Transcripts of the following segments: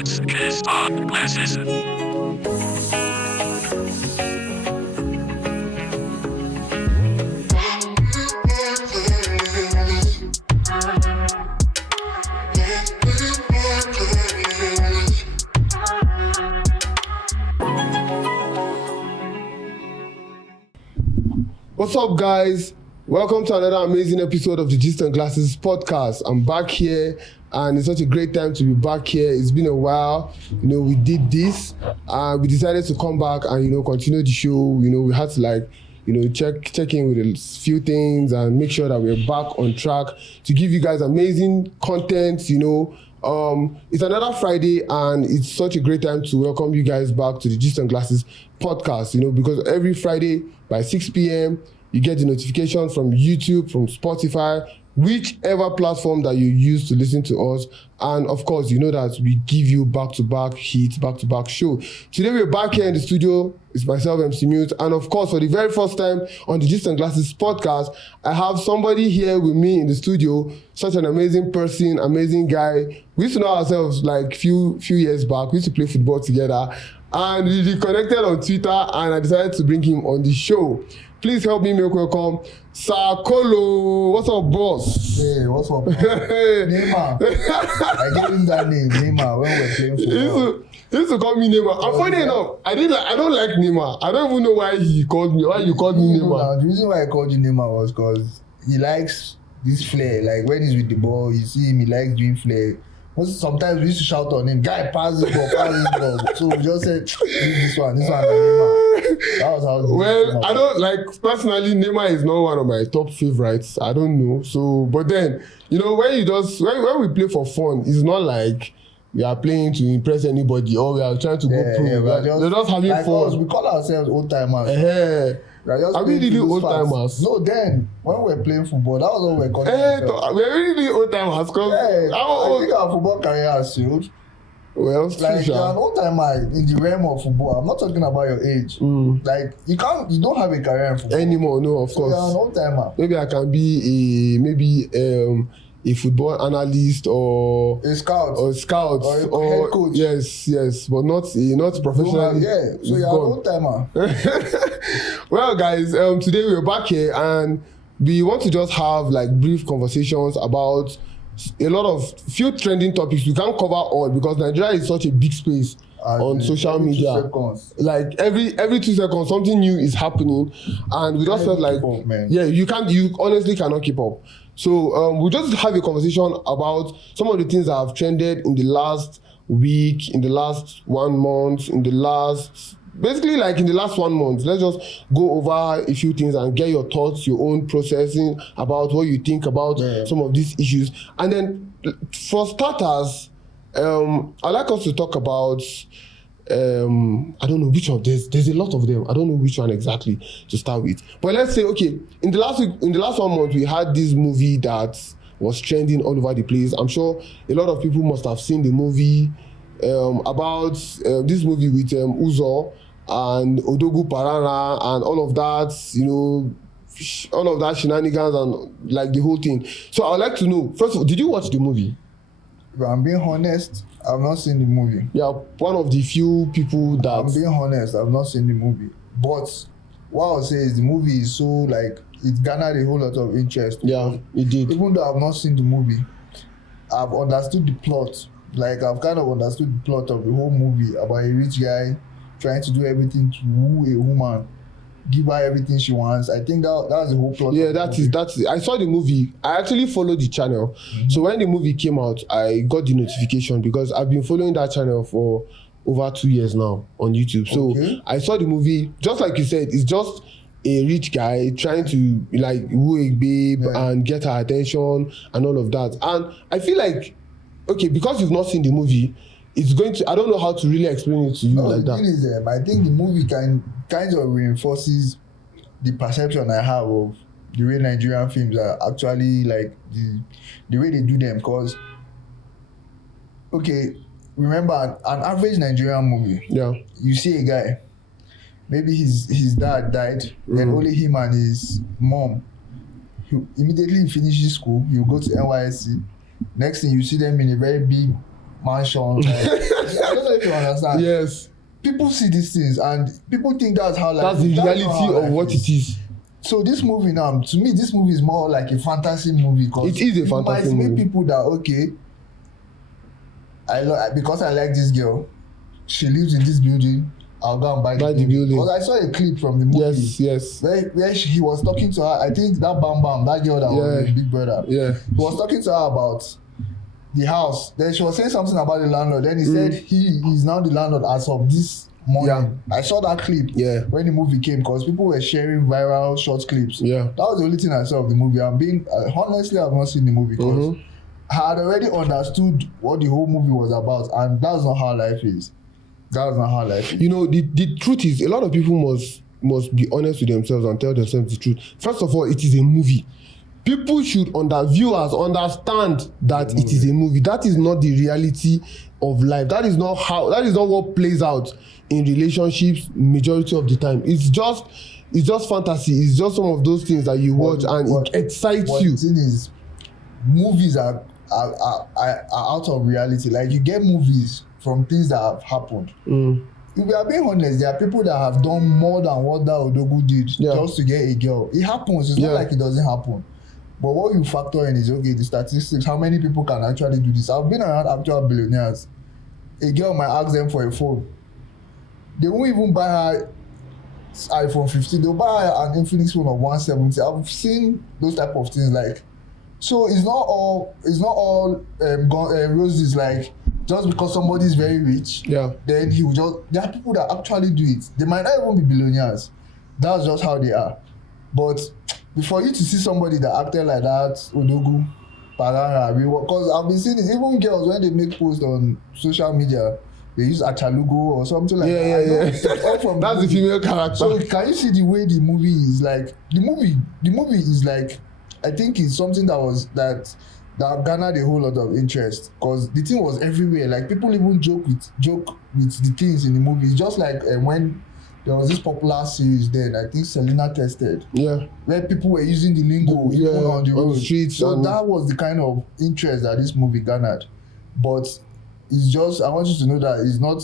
It's Kiss on Glasses. What's up, guys? Welcome to another amazing episode of the Gist and Glasses podcast. I'm back here, and it's such a great time to be back here. It's been a while. We did this, and we decided to come back and continue the show. We had to check in with a few things and make sure that we're back on track to give you guys amazing content. It's another Friday, and it's such a great time to welcome you guys back to the Gist and Glasses podcast. Because every Friday by 6 p.m. you get the notification from YouTube, from Spotify, whichever platform that you use to listen to us. And of course, you know that we give you back-to-back hits, back-to-back show. Today we're back here in the studio. It's myself, MC Mute. And of course, for the very first time on the Gist and Glasses podcast, I have somebody here with me in the studio. Such an amazing person, amazing guy. We used to know ourselves like few years back. We used to play football together. And we reconnected on Twitter, and I decided to bring him on the show. Please help me make welcome Sir Kolo. What's up, boss? Hey, what's up? Neymar. I gave him that name, Neymar, when we were playing football. He used to call me Neymar. And funny enough, I don't like Neymar. I don't even know why you called me Neymar. The reason why I called you Neymar was because he likes this flair. Like when he's with the ball, you see him, he likes doing flair. Sometimes we used to shout on him, guy, pass this ball. So we just said, this one, Neymar. That was how. Well, I don't like, personally, Neymar is not one of my top favorites. I don't know. So, but then, when we play for fun, it's not like we are playing to impress anybody or we are trying to go pro. We're just having fun. We call ourselves old timers. Are we really old timers? No, then when we were playing football, that was what we were calling ourselves. We're really old timers because I think our football career has failed. Well, like you're an old timer in the realm of football. I'm not talking about your age. Like you don't have a career in football anymore. No, of course. You're an old timer. Maybe I can be a football analyst or a scout or head coach. Yes, but not professional. So you're an old timer. Well, guys, today we're back here and we want to just have like brief conversations about a few trending topics. We can't cover all because Nigeria is such a big space on social media. 2 seconds. Like every 2 seconds, something new is happening, and we just felt like, you honestly cannot keep up. So we just have a conversation about some of the things that have trended in the last week, in the last 1 month, basically like in the last 1 month. Let's just go over a few things and get your thoughts, your own processing about what you think about some of these issues. And then for starters, I'd like us to talk about, I don't know which of there's a lot of them. I don't know which one exactly to start with. But let's say, okay, in the last 1 month, we had this movie that was trending all over the place. I'm sure a lot of people must have seen the movie about this movie with Uzo and Odogu Parara and all of that, all of that shenanigans and like the whole thing. So I'd like to know, first of all, did you watch the movie? If I'm being honest, I've not seen the movie. Yeah, one of the few people that... I'm being honest, I've not seen the movie. But what I'll say is the movie is so like, it garnered a whole lot of interest. Yeah, it did. Even though I've not seen the movie, I've understood the plot. Like I've kind of understood the plot of the whole movie about a rich guy trying to do everything to woo a woman, give her everything she wants. I think that's the whole plot. Yeah, that's it. I saw the movie. I actually followed the channel. So when the movie came out, I got the notification because I've been following that channel for over 2 years now on YouTube. So I saw the movie, just like you said, it's just a rich guy trying to like woo a babe and get her attention and all of that. And I feel like, okay, because you've not seen the movie, it's going to, I don't know how to really explain it to you like that. The thing is, I think the movie kind of reinforces the perception I have of the way Nigerian films are actually like the way they do them. Because, okay, remember an average Nigerian movie. Yeah. You see a guy, maybe his dad died, then only him and his mom. He immediately finishes school, he'll go to NYSC. Next thing you see them in a very big mansion. Like, I don't know if you understand. Yes. People see these things and people think that's how life That's the reality of what it is. So this movie now, to me, this movie is more like a fantasy movie because It is a fantasy might movie. make people that okay, because I like this girl, she lives in this building. I'll go and buy the building. Because I saw a clip from the movie. Yes. Where he was talking to her. I think that Bam Bam, that girl that was the big brother. Yeah. He was talking to her about the house. Then she was saying something about the landlord. Then he said he is now the landlord as of this morning. Yeah. I saw that clip when the movie came because people were sharing viral short clips. Yeah. That was the only thing I saw of the movie. Honestly, I've not seen the movie because I had already understood what the whole movie was about, and that's not how life is. That's not how life is. You know, the truth is, a lot of people must be honest with themselves and tell themselves the truth. First of all, it is a movie. People should viewers understand that it is a movie. That is not the reality of life. That is not what plays out in relationships majority of the time. It's just fantasy. It's just some of those things that you watch and it excites you. The thing is, movies are out of reality. Like you get movies from things that have happened. If we are being honest, there are people that have done more than what that Odogu did just to get a girl. It happens. It's not like it doesn't happen. But what you factor in is, okay, the statistics, how many people can actually do this? I've been around actual billionaires. A girl might ask them for a phone. They won't even buy her iPhone 15. They'll buy her an Infinix phone of 170. I've seen those type of things. Like, so it's not all roses. Like, just because somebody is very rich, then he will just. There are people that actually do it. They might not even be billionaires. That's just how they are. But for you to see somebody that acted like that, Odogu, Parara, because I've been seeing this, even girls when they make posts on social media, they use Achalugo or something like that. All from that's the female character. So can you see the way the movie is like? The movie is like, I think it's something that garnered a whole lot of interest because the thing was everywhere. Like people even joke with the things in the movie. It's just like when there was this popular series then, I think Selena Tested. Yeah. Where people were using the lingo even on the road. Streets. So that was the kind of interest that this movie garnered. But it's just, I want you to know that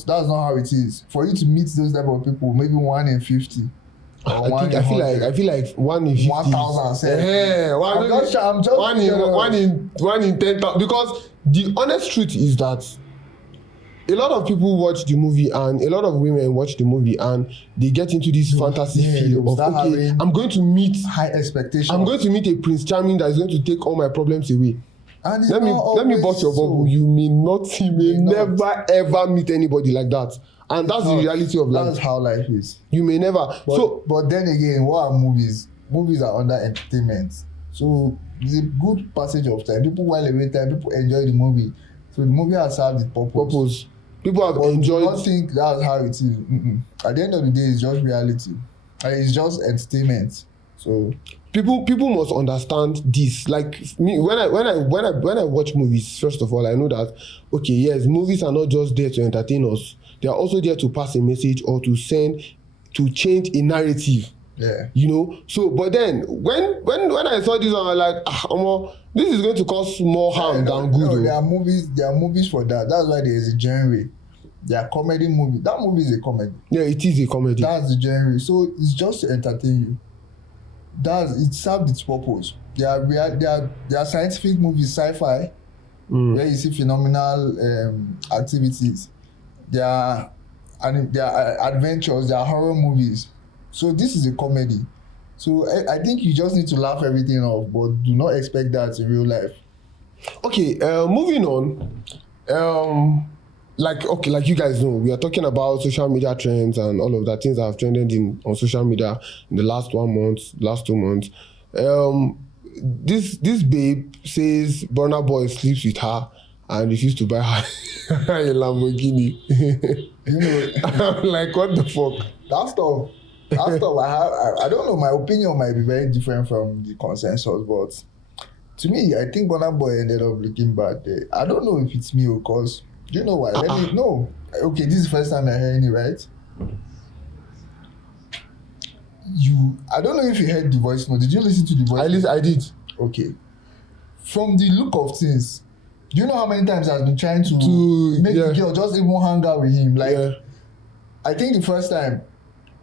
that's not how it is. For you to meet those type of people, maybe 1 in 50. I feel like 1 in 50. 1,000. Yeah, one in 10,000. Because the honest truth is that a lot of people watch the movie and a lot of women watch the movie and they get into this fantasy feel of, okay, I'm going to meet high expectations. I'm going to meet a Prince Charming that is going to take all my problems away. And let me bust your bubble. You may never ever meet anybody like that. And that's the reality of life. That's how life is. You may never. But then again, what are movies? Movies are under entertainment. So it's a good passage of time. People while away time, people enjoy the movie. So the movie has served its purpose. People have enjoyed. I don't think that's how it is. At the end of the day, it's just reality. It's just entertainment. So people must understand this. Like me, when I watch movies, first of all, I know that yes, movies are not just there to entertain us. They are also there to pass a message or to change a narrative. Yeah. You know. So, but then when I saw this, I was like, this is going to cause more harm than good. No, there are movies for that. That's why there is a genre. There are comedy movies. That movie is a comedy. Yeah, it is a comedy. That's the genre. So it's just to entertain you. It served its purpose. There are scientific movies, sci-fi, where you see phenomenal activities. There are adventures. There are horror movies. So this is a comedy. So I think you just need to laugh everything off, but do not expect that in real life. Okay, moving on. Like you guys know, we are talking about social media trends and all of that, things that have trended on social media in the last 1 month, last 2 months. This babe says Burna Boy sleeps with her and refused to buy her a Lamborghini. You know, I'm like, what the fuck? That stuff. I don't know. My opinion might be very different from the consensus, but to me, I think Burna Boy ended up looking bad there. I don't know if it's me or cause. Do you know why? Let me know. Okay, this is the first time I'm hearing it, right? I don't know if you heard the voice note. Did you listen to the voice note? I did. Okay. From the look of things, Do you know how many times he has been trying to make the girl just even hang out with him? Like, I think the first time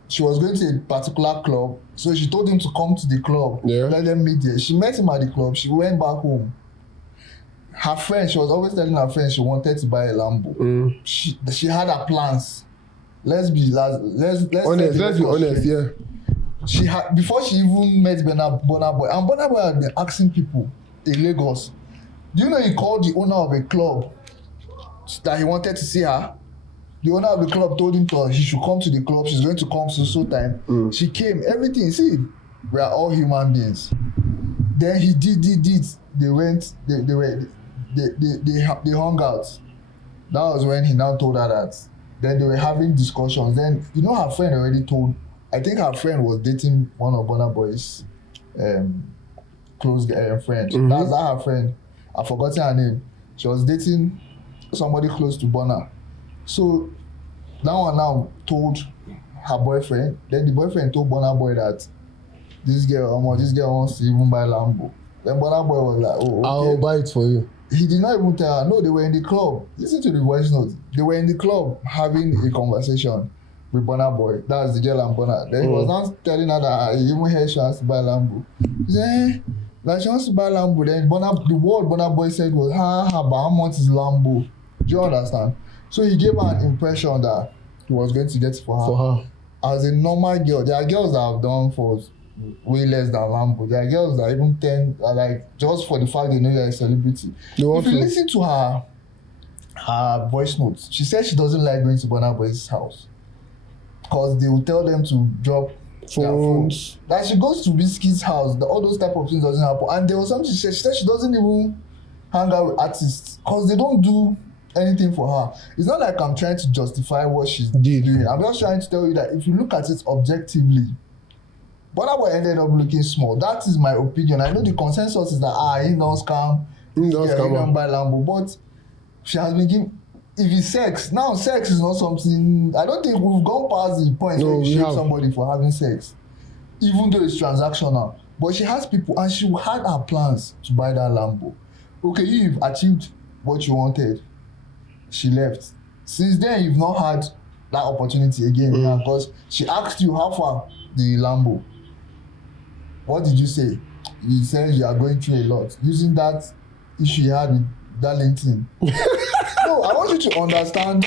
she was going to a particular club, so she told him to come to the club. Let them meet there. She met him at the club. She went back home. Her friend, she was always telling her friend she wanted to buy a Lambo. She had her plans. Let's be honest. Yeah. She had, before she even met Burna Boy, and Burna Boy had been asking people in Lagos. Do you know he called the owner of a club that he wanted to see her? The owner of the club told him he should come to the club. She's going to come so time. She came. Everything. See, we are all human beings. Then he did. They went. They hung out. That was when he now told her that. Then they were having discussions. Then you know her friend already told. I think her friend was dating one of Burna Boy's close friend. That's her friend. I've forgotten her name. She was dating somebody close to Burna. So that one now told her boyfriend. Then the boyfriend told Burna Boy that this girl wants to even buy Lambo. Then Burna Boy was like, "Oh, okay. I'll buy it for you." He did not even tell her. No, they were in the club. Listen to the voice note. They were in the club having a conversation with Burna Boy. That's the girl and Burna. Then he was not telling her that he even heard she has to buy Lambo. He said, like she wants to buy Lambo. Then the word Burna Boy said was, but how much is Lambo? Do you understand? So he gave her an impression that he was going to get it for her. As a normal girl, there are girls that have done for way less than Lambo. There are girls that even 10, like, just for the fact they know you're a celebrity. If you listen to her voice notes, she said she doesn't like going to Burna Boy's house because they will tell them to drop their phones. Like, she goes to Whiskey's house, all those type of things doesn't happen. And there was something she said she doesn't even hang out with artists because they don't do anything for her. It's not like I'm trying to justify what she's doing. I'm just trying to tell you that if you look at it objectively, Burna Boy ended up looking small. That is my opinion. I know the consensus is that he don't scam. He don't buy Lambo. But she has been given. If it's sex, now sex is not something. I don't think we've gone past the point where you shame somebody for having sex, even though it's transactional. But she has people, and she had her plans to buy that Lambo. Okay, you've achieved what you wanted. She left. Since then, you've not had that opportunity again because she asked you how far the Lambo. What did you say? You said you are going through a lot. Using that issue you had with Darlington. No, I want you to understand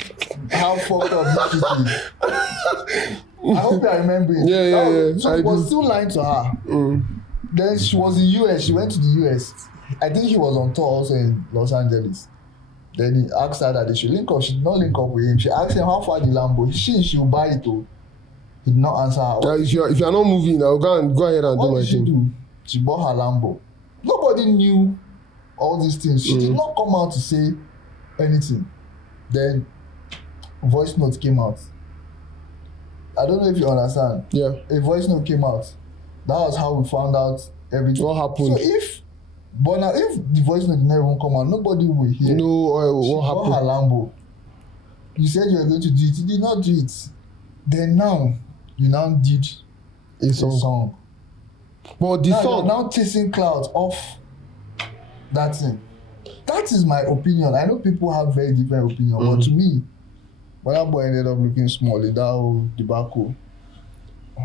how fucked up this is. I hope you are remembering. So he was still lying to her. Then she was in US. She went to the US. I think he was on tour also in Los Angeles. Then he asked her that they should link up. She did not link up with him. She asked him how far the Lambo. She will buy it too. He did not answer her. If you're not moving, I'll go ahead and do my thing. What did she do? She bought her Lambo. Nobody knew all these things. She did not come out to say anything. Then voice note came out. I don't know if you understand. Yeah. A voice note came out. That was how we found out everything. What happened? So if the voice note did not even come out, nobody will hear. No, what happened? She bought her Lambo. You said you were going to do it. You did not do it. Then now, you now did a song. But the song... You're now chasing clouds off that thing. That is my opinion. I know people have very different opinions, but to me, Burna Boy ended up looking small in that whole debacle.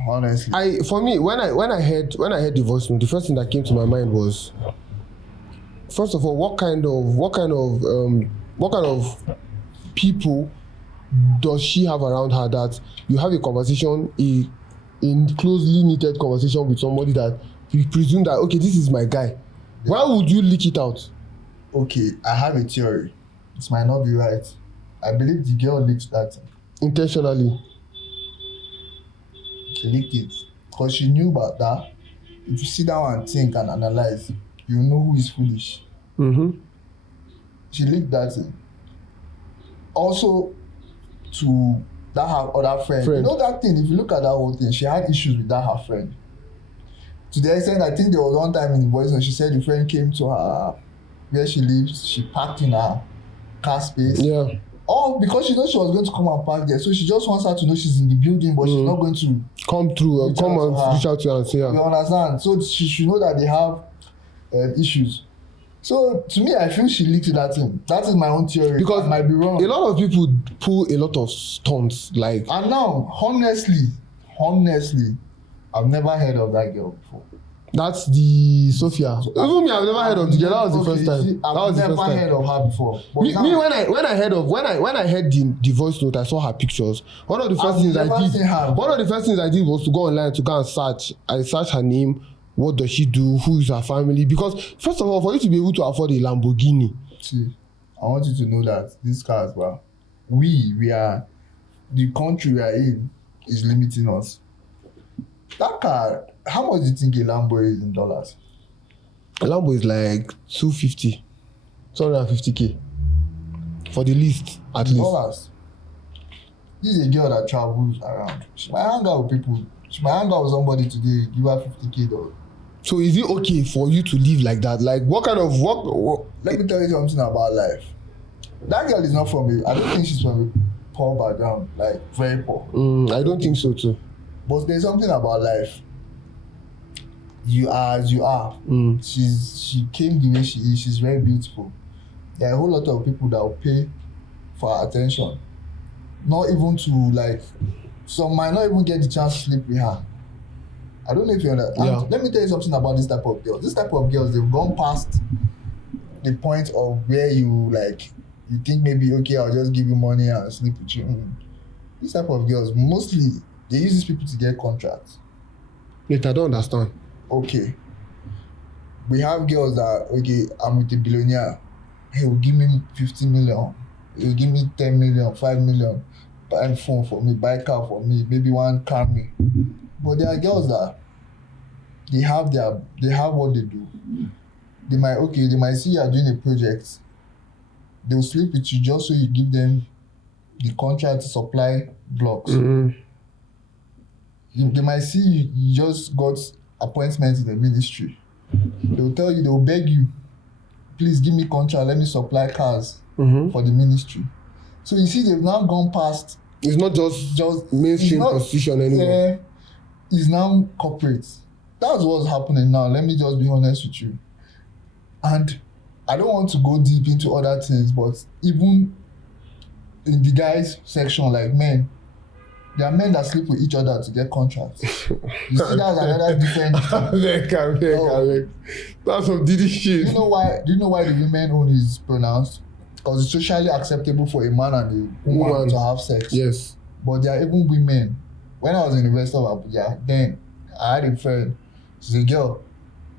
Honestly, for me, when I heard the voice note, the first thing that came to my mind was, first of all, what kind of people does she have around her that you have a conversation, in closely knitted conversation with somebody that you presume that, okay, this is my guy. Yeah. Why would you leak it out? Okay, I have a theory. It might not be right. I believe the girl leaked that intentionally. She leaked it because she knew about that. If you sit down and think and analyze, you know who is foolish. She leaked that thing. Also, to that her other friend. You know that thing, if you look at that whole thing, she had issues with that her friend. To the extent, I think there was one time in the voice when she said the friend came to her where she lives, she parked in her car space. Yeah. All because she knows she was going to come and park there. So she just wants her to know she's in the building, but she's not going to come through and come and reach out to her and say her. You understand? So she should know that they have issues. So to me, I feel she leaked that thing. That is my own theory. Because I might be wrong. a lot of people pull a lot of stunts. Like, And now, honestly, I've never heard of that girl before. that's the Sophia. Even me, I've never heard of the girl. That was the first time. I've That was the never first time. heard of her before. But Me, now, when I heard the voice note, I saw her pictures. One of the first I've things I never did. seen her. One of the first things I did was to go online to go and search. I searched her name. What does she do? Who is her family? Because first of all, for you to be able to afford a Lamborghini, see, I want you to know that these cars, well, we are, the country we are in is limiting us. That car, how much do you think a Lambo is in dollars? a Lambo is like 250K for the least, at least. Dollars. This is a girl that travels around. She might hang out with people. She might hang out with somebody today, give her $50K though. So is it okay for you to live like that? Like, what kind of what Let me tell you something about life. That girl is not from I don't think she's from a poor background, like very poor. I don't think so too. But there's something about life. You are as you are. She came the way she is. She's very beautiful. There are a whole lot of people that will pay for her attention. Not even to like, some might not even get the chance to sleep with her. I don't know if you understand. Yeah. Let me tell you something about this type of girls. This type of girls, they've gone past the point of where you think maybe, okay, I'll just give you money and sleep with you. This type of girls, mostly, they use these people to get contracts. Wait, I don't understand. Okay. We have girls that, okay, I'm with a billionaire. He will give me 50 million. He will give me 10 million, 5 million. Buy a phone for me, buy a car for me, maybe one car me. But there are girls that they have what they do. They might see you are doing a project. They'll sleep with you just so you give them the contract to supply blocks. They might see you just got appointment in the ministry. They'll tell you, they'll beg you, please give me contract, let me supply cars for the ministry. So you see, they've now gone past. It's not just mainstream prostitution anymore. It's now corporate. That's what's happening now. Let me just be honest with you. And I don't want to go deep into other things, but even in the guys section, like men, there are men that sleep with each other to get contracts. You see, that's another different. That's some Diddy shit. Do you know why the women own is pronounced? Because it's socially acceptable for a man and a woman to have sex. Yes. But there are even women. When I was in the University of Abuja, then I had a friend. She's a girl.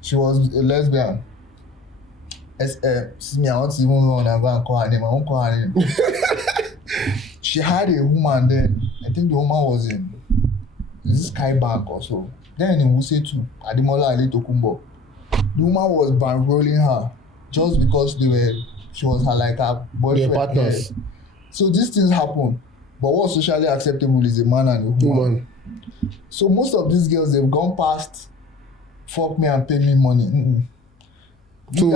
She was a lesbian. Excuse me, I want to even run and go and call her name. I won't call her name. She had a woman then. I think the woman was in Sky Bank or so. Then in Wuse too, Ademola Ali Tokumbo. The woman was bankrolling her just because she was her boyfriend. Their partners. So these things happen. But what's socially acceptable is a man and a woman. So most of these girls, they've gone past fuck me and pay me money. So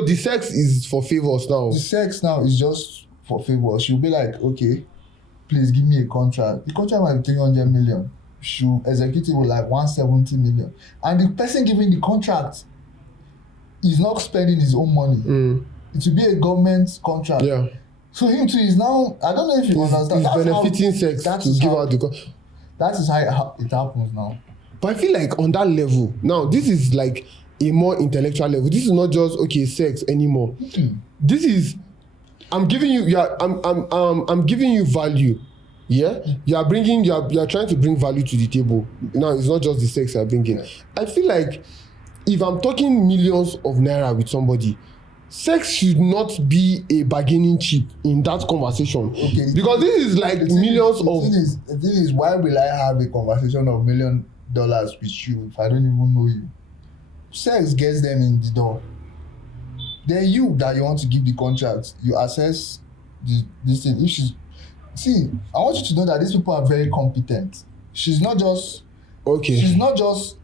the sex is for favors now. The sex now is just for favors. She'll be like, okay, please give me a contract. The contract might be 300 million. She'll execute it with like 170 million. And the person giving the contract is not spending his own money. It will be a government contract. Yeah. So him too is now, I don't know if you understand. He's benefiting sex to give out the contract. That is how it happens now. But I feel like on that level, now this is like a more intellectual level. This is not just sex anymore. This is, I'm giving you, I'm giving you value. Yeah, you are trying to bring value to the table. Now it's not just the sex you're bringing. Yeah. I feel like if I'm talking millions of naira with somebody, sex should not be a bargaining chip in that conversation. Okay. Because this is like millions of. The thing is, why will I have a conversation of $1 million with you if I don't even know you? Sex gets them in the door. Then you that you want to give the contract, you assess this thing. If she's, see, I want you to know that these people are very competent. She's not just. Okay. She's not just.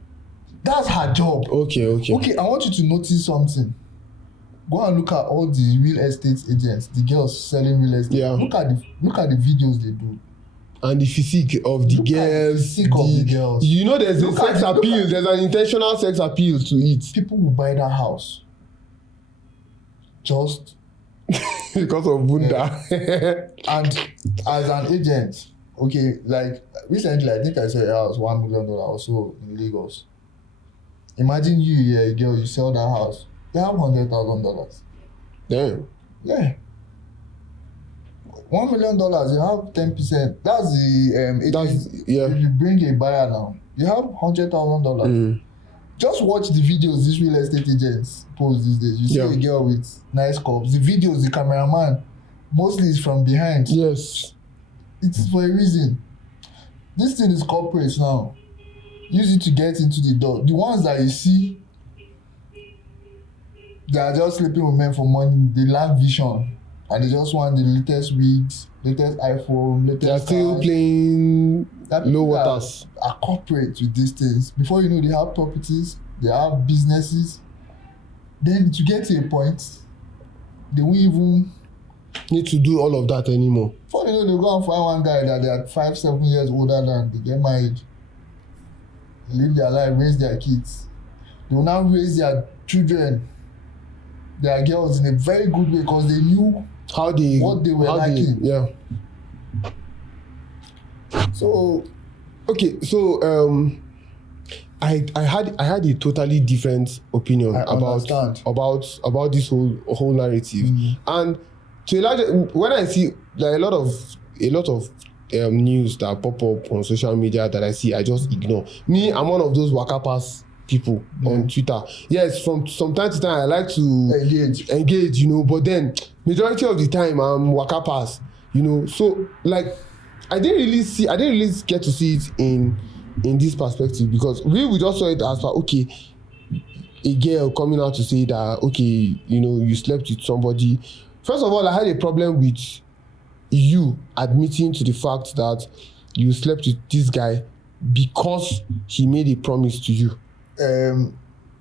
That's her job. Okay. Okay, I want you to notice something. Go and look at all the real estate agents, the girls selling real estate. Yeah. Look at the videos they do. And the physique of the girls. You know, there's a sex appeal. There's an intentional sex appeal to it. People will buy that house. just because of Bunda. and as an agent, okay, like recently I think I saw a house $1 million or so in Lagos. Imagine you're a girl, you sell that house, you have $100,000. Damn. Yeah. $1 million, you have 10%. That's the If you bring a buyer now, you have $100,000. Just watch the videos these real estate agents post these days. You see a girl with nice cups. The videos, the cameraman, mostly is from behind. Yes. It's for a reason. This thing is corporate now. Use it to get into the door. The ones that you see, they are just sleeping with men for money. They lack vision. And they just want the latest wigs, latest iPhone, latest They are still cars. playing low waters. Are corporate with these things. Before you know, they have properties, they have businesses. Then to get to a point, they won't even need to do all of that anymore. Before you know, they go and find one guy that they are 5-7 years older than. They get married, live their life, raise their kids. They will now raise their children, their girls, in a very good way because they knew what they were lacking. So okay, so I had a totally different opinion about this whole narrative. And to a large, when I see like a lot of news that pop up on social media that I see, I just ignore. Me, I'm one of those waka pass people on Twitter. Yes, from time to time I like to engage, but then majority of the time I'm waka pass, So like I didn't really get to see it in this perspective because we just saw it as okay, a girl coming out to say that okay, you slept with somebody. First of all, I had a problem with you admitting to the fact that you slept with this guy because he made a promise to you.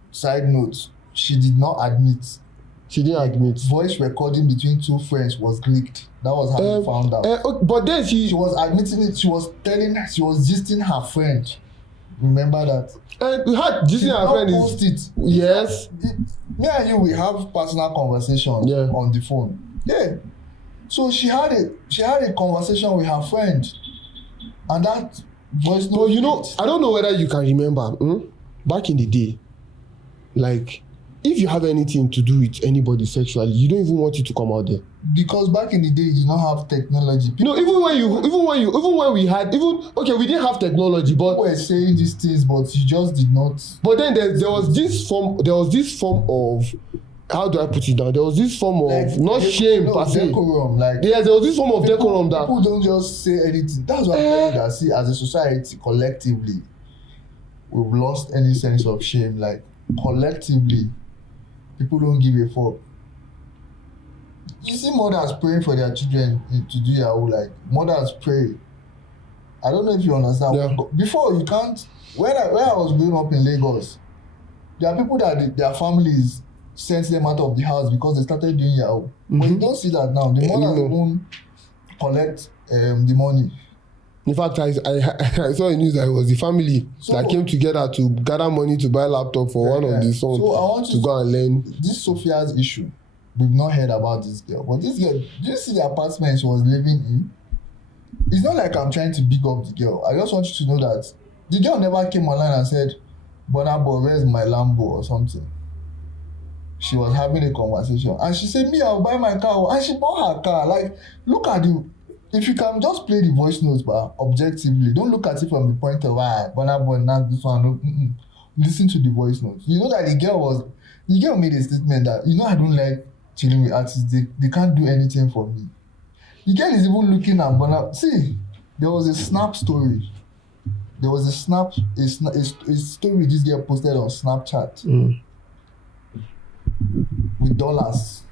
Side note, she did not admit. She didn't admit. Voice recording between two friends was leaked. That was how we found out. But then she was admitting it. She was gisting her friend. Remember that? We had gisting her friend. Post it. Yes. Me and you, we have personal conversation on the phone. Yeah. So she had a conversation with her friend, and that voice note. But I don't know whether you can remember. Back in the day, like if you have anything to do with anybody sexually, you don't even want it to come out there. Because back in the day, you did not have technology. Even when we had we didn't have technology, but people were saying these things, but you just did not. But then there was this form of, how do I put it down? There was this form of not shame per se. Decorum, there was this form of decorum that people don't just say anything. That's what I'm saying. That see, as a society, collectively, we've lost any sense of shame. Like collectively, people don't give a fuck. You see mothers praying for their children to do Yahoo. Like mothers pray. I don't know if you understand. Yeah. Before you can't. When I was growing up in Lagos, there are people that their families sent them out of the house because they started doing Yahoo. But you don't see that now. The mothers won't collect the money. In fact, I saw in news that it was the family that came together to gather money to buy a laptop for one of the sons to go and learn. This Sophia's issue, we've not heard about this girl. But this girl, do you see the apartment she was living in? It's not like I'm trying to big up the girl. I just want you to know that the girl never came online and said, "Burna boy, where's my Lambo?" or something. She was having a conversation. And she said, "Me, I'll buy my car." And she bought her car. Like, look at you. If you can just play the voice notes, but objectively, don't look at it from the point of Burna boy, not this one. Listen to the voice notes. You know that the girl made a statement that, I don't like chilling with artists. They can't do anything for me. The girl is even looking at Burna. See, there was a Snap story. There was a story this girl posted on Snapchat with dollars.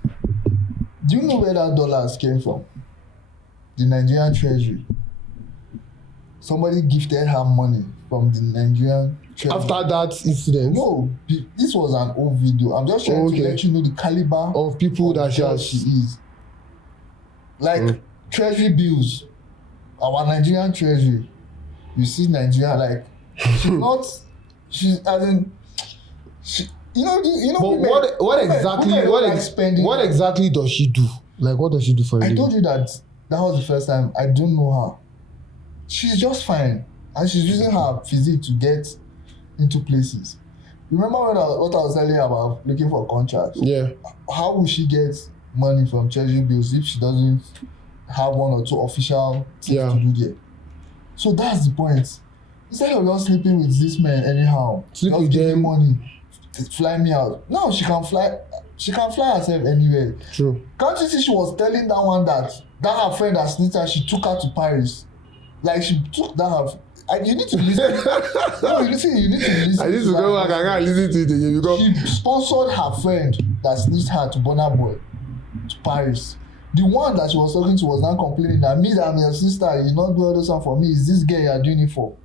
Do you know where that dollars came from? The Nigerian treasury. Somebody gifted her money from the Nigerian treasury. After that incident? No, this was an old video. I'm just trying to let you know the caliber of people that she is. Like treasury bills, our Nigerian treasury. You see Nigeria, like But women, what women don't like spending what money. exactly does she do? Like, what does she do for a I living? told you that was the first time. I don't know her. She's just fine, and she's using her physique to get into places. Remember what I was telling you about looking for contracts? Yeah. How will she get money from treasury bills if she doesn't have one or two official things to do there? So that's the point. Instead of just sleeping with this man anyhow, Sleep just with give me them. money, fly me out. Now she can fly herself anywhere. True. Can't you see she was telling that one that her friend that snitched her, she took her to Paris. Like she took that her. And you need to listen. No, you need to listen. I need to go back and go and listen to it again because She sponsored her friend that snitched her to Burna Boy to Paris. The one that she was talking to was now complaining that me, that I'm your sister, you not do all those stuff for me. Is this girl you are doing it for?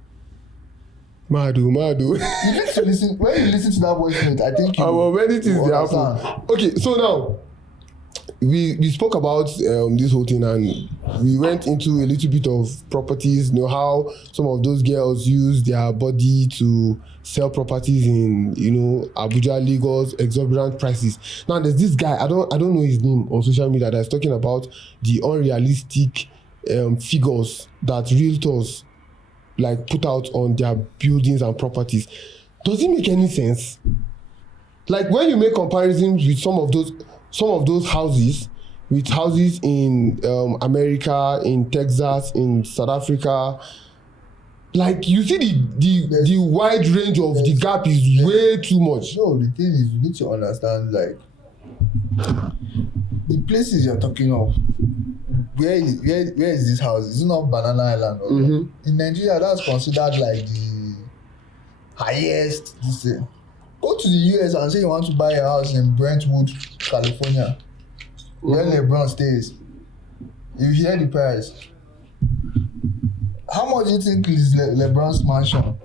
Madu. You need to listen. When you listen to that voice note, I think you many things they understand. happen. Okay, so now we spoke about this whole thing and we went into a little bit of properties. You know how some of those girls use their body to sell properties in Abuja, Lagos, exorbitant prices. Now there's this guy, I don't know his name on social media, that's talking about the unrealistic figures that realtors like put out on their buildings and properties. Does it make any sense? Like when you make comparisons with some of those houses with houses in America, in Texas, in South Africa, like you see the wide range of the gap is way too much. No, the thing is, you need to understand, like, the places you're talking of. Where is this house? Is it not Banana Island? In Nigeria, that's considered like the highest. This thing. Go to the US and say you want to buy a house in Brentwood, California, where LeBron stays. You hear the price. How much do you think is LeBron's mansion?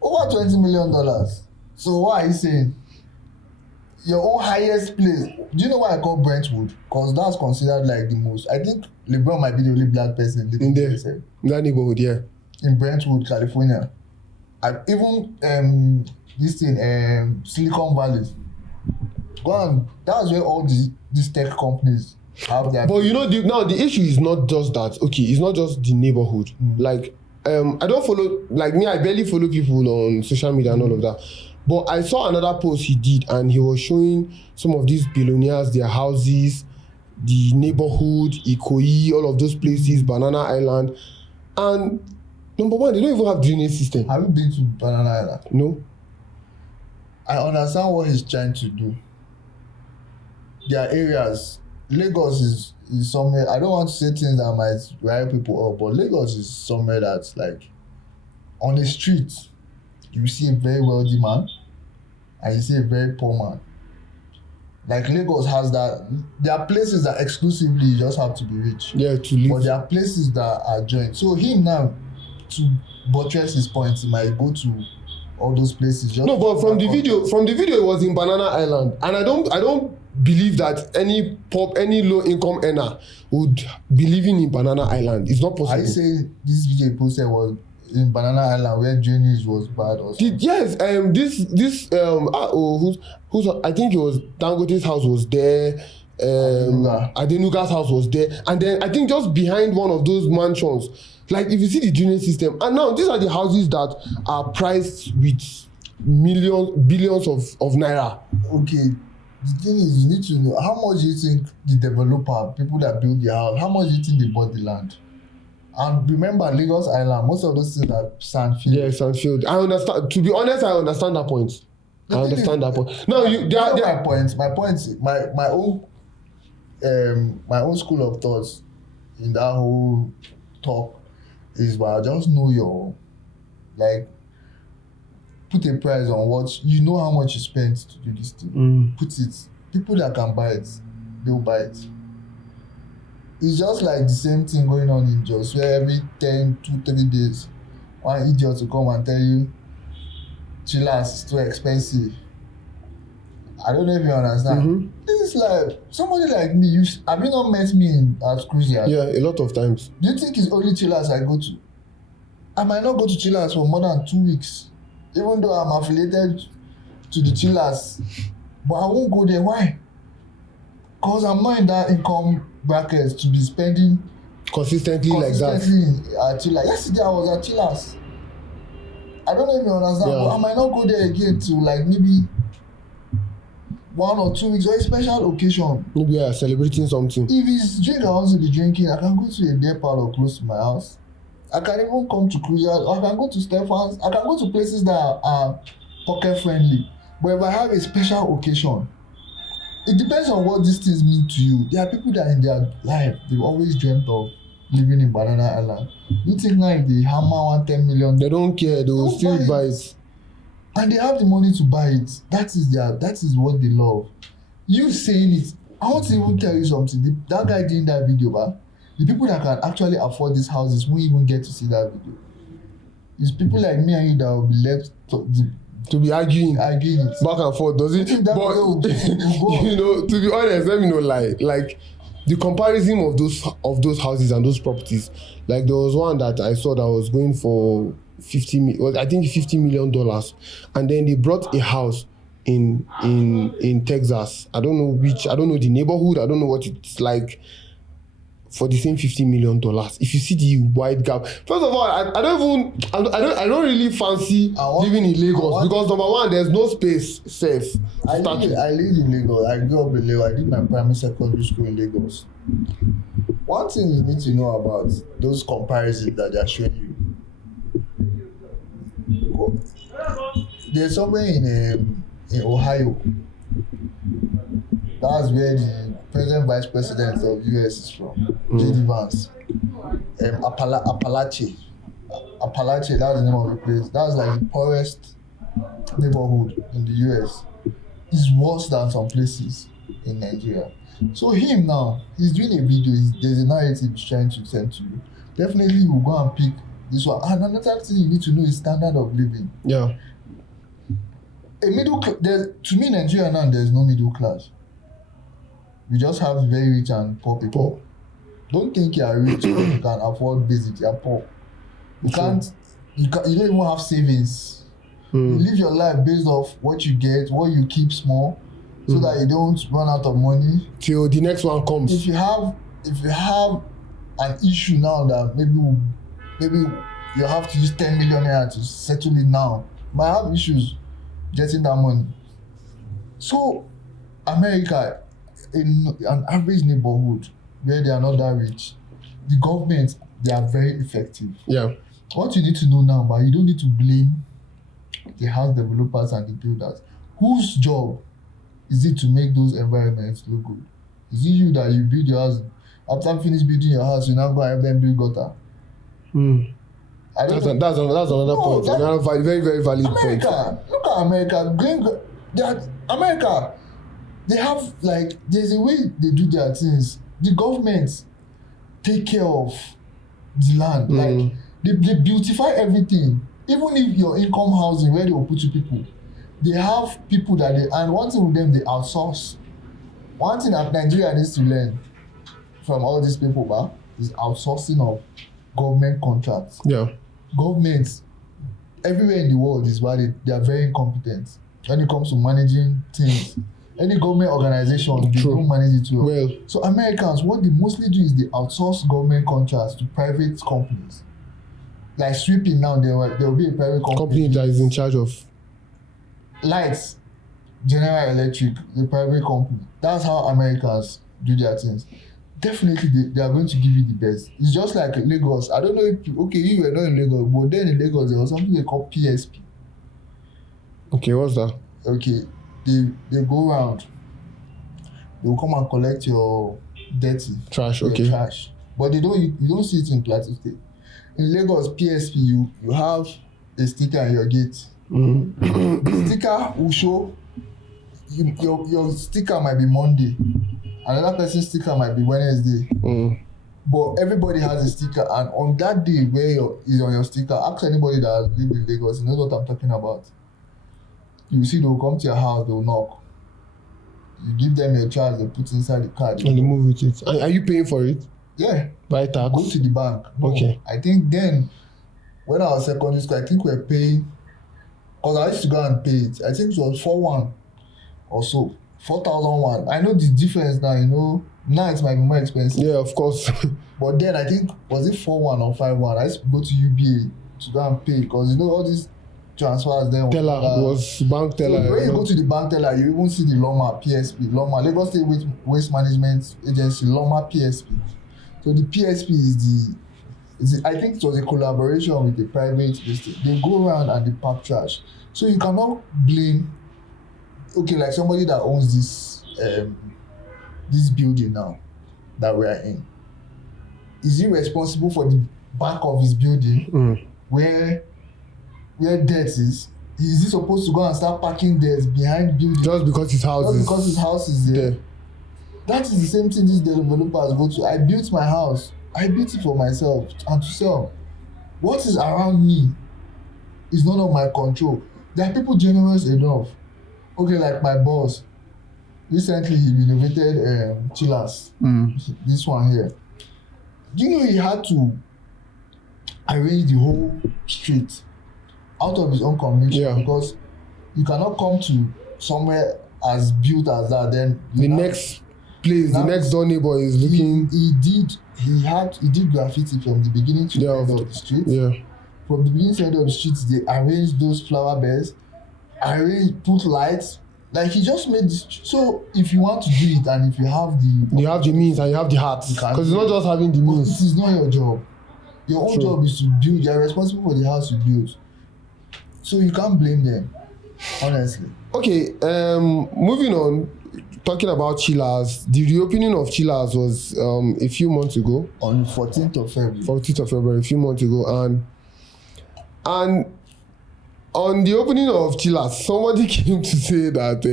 Over $20 million. So what are you saying? Your own highest place. Do you know why I call Brentwood? Because that's considered like the most. I think LeBron might be the only black person living there. in that neighborhood, yeah. In Brentwood, California. And even this thing, Silicon Valley. Go on. That's where all these tech companies have their. But the issue is not just that. Okay, it's not just the neighborhood. Like I don't follow, like me, I barely follow people on social media and all of that. But I saw another post he did and he was showing some of these billionaires, their houses, the neighborhood, Ikoyi, all of those places, Banana Island. And number one, they don't even have drainage system. Have you been to Banana Island? No. I understand what he's trying to do. There are areas. Lagos is somewhere. I don't want to say things that might rile people up, but Lagos is somewhere that's like on the street. You see a very wealthy man and you see a very poor man. Like Lagos has that. There are places that exclusively you just have to be rich. Yeah, to live. But there are places that are joined. So him now, to buttress his points, he might go to all those places. Just no, but from the video, it was in Banana Island, and I don't believe that any low income earner would be living in Banana Island. It's not possible. I say this video posted was in Banana Island where drainage was bad or something. Yes, who's I think it was Dangote's house was there. Adenuga's house was there, and then I think just behind one of those mansions, like if you see the drainage system, and now these are the houses that are priced with billions of naira. Okay, the thing is, you need to know how much do you think the developer, people that build the house, how much do you think they bought the land? And remember, Lagos Island, most of those things are sandfield. Yeah, sandfield. I understand. To be honest, I understand that point. I understand that point. Now, my point. My own school of thoughts in that whole talk is, but just know your, like, put a price on what you know how much you spent to do this thing. Put it. People that can buy it, they'll buy it. It's just like the same thing going on in Jos, where every 2-3 days, one idiot will come and tell you, Chilas is too expensive. I don't know if you understand. This is like, somebody like me, have you not met me at Cruise Yard? Yeah, a lot of times. Do you think it's only Chilas I go to? I might not go to Chilas for more than 2 weeks, even though I'm affiliated to the chillers, but I won't go there. Why? Because I'm not in that income bracket to be spending consistently like that. At chillers. Yesterday I was at chillers. I don't know if you understand, but I might not go there again to like maybe 1 or 2 weeks or a special occasion. Maybe you are celebrating something. If it's drink I want to be drinking, I can go to a beer parlor close to my house. I can even come to Cruiser. I can go to Stefan's. I can go to places that are pocket friendly. But if I have a special occasion, it depends on what these things mean to you. There are people that in their life, they've always dreamt of living in Banana Island. You think now if they hammer 10 million, they don't care, they will still buy it. And they have the money to buy it. That is what they love. You saying it, I want to even tell you something. That guy doing that video, the people that can actually afford these houses won't even get to see that video. It's people like me and you that will be left to be arguing it back and forth, does it? But you know, to be honest, let me know, like the comparison of those houses and those properties. Like there was one that I saw that was going for $50 million, and then they brought a house in Texas. I don't know the neighborhood. I don't know what it's like. For the same $50 million, if you see the wide gap. First of all, I don't really fancy living in Lagos because number one, there's no space safe. I live in Lagos. I grew up in Lagos. I did my primary secondary school in Lagos. One thing you need to know about those comparisons that they're showing you. There's somewhere in Ohio. That's where the present vice president of US is from, J.D. Vance. Appalachia, that's the name of the place. That's like the poorest neighborhood in the US. It's worse than some places in Nigeria. So him now, he's doing a video. There's a narrative he's trying to send to you. Definitely, he will go and pick this one. And another thing you need to know is standard of living. Yeah. To me, Nigeria now, there's no middle class. We just have very rich and poor people. Don't think you are rich because you can afford basic. You are poor. You don't even have savings. You live your life based off what you get, what you keep small, so that you don't run out of money. Till the next one comes. If you have an issue now that maybe you have to use 10 million naira to settle it now, you might have issues getting that money. So America, in an average neighborhood where they are not that rich, the government, they are very effective. Yeah. What you need to know now, but you don't need to blame the house developers and the builders. Whose job is it to make those environments look good? Is it you that you build your house? After finish building your house, you now go and help them build gutter? That's another point. Another very, very valid point. Look at America. America, they have, like, there's a way they do their things. The government take care of the land. Like, they beautify everything. Even if your income housing, where they will put you people, they have people and one thing with them, they outsource. One thing that Nigeria needs to learn from all these people is outsourcing of government contracts. Yeah. Governments everywhere in the world is why they are very incompetent when it comes to managing things. Any government organization, they don't manage it well. So Americans, what they mostly do is they outsource government contracts to private companies. Like sweeping now, there will be a private company that is in charge of lights, General Electric, the private company. That's how Americans do their things. Definitely, they are going to give you the best. It's just like Lagos. I don't know if you were not in Lagos, but then in Lagos there was something they call PSP. Okay, what's that? Okay, they go around. They will come and collect your dirty trash. Trash, but you don't see it in Plateau State. In Lagos PSP, you have a sticker on your gate. The sticker will show your sticker might be Monday. Another person's sticker might be Wednesday. But everybody has a sticker, and on that day where is on your sticker, ask anybody that lives in Lagos, knows what I'm talking about. You see, they'll come to your house, they'll knock. You give them your charge, they put inside the card. And they move with it. Are you paying for it? Yeah. By tax? Go to the bank. No, okay. I think then, when I was secondary school, I think we were paying Because I used to go and pay it. I think it was 4,100 or so. 4,001. I know the difference now, you know. Now it might be more expensive. Yeah, of course. But then I think, was it 4,100 or 5,100? I used to go to UBA to go and pay because, you know, all these transfers then. Teller was bank teller. So when you go to the bank teller, you even see the LOMA, PSP. LOMA, Lagos State Waste Management Agency, LOMA, PSP. So the PSP is I think it was a collaboration with the private district. They go around and they pack trash. So you cannot blame, okay, like somebody that owns this building now that we are in. Is he responsible for the back of his building where dirt is? Is he supposed to go and start packing dirt behind building? Just because his house is there. That is the same thing these developers go to. I built my house. I built it for myself and to sell. What is around me is none of my control. There are people generous enough. Okay, like my boss. Recently, he renovated chillers. This one here. Do you know he had to arrange the whole street out of his own conviction? Because you cannot come to somewhere as built as that. Then the next place, the next door neighbor is looking. He did graffiti from the beginning to the end of the street. Yeah. From the beginning to the end of the street, they arranged those flower beds, put lights. Like he just made this. So if you want to do it, and if you have the means and you have the heart, because it's not just having the means. This is not your job. Your own job is to build. You are responsible for the house you build. So you can't blame them, honestly. Okay, moving on. Talking about chillers, the reopening of chillers was a few months ago. On 14th of February. 14th of February, a few months ago, and on the opening of chillers, somebody came to say that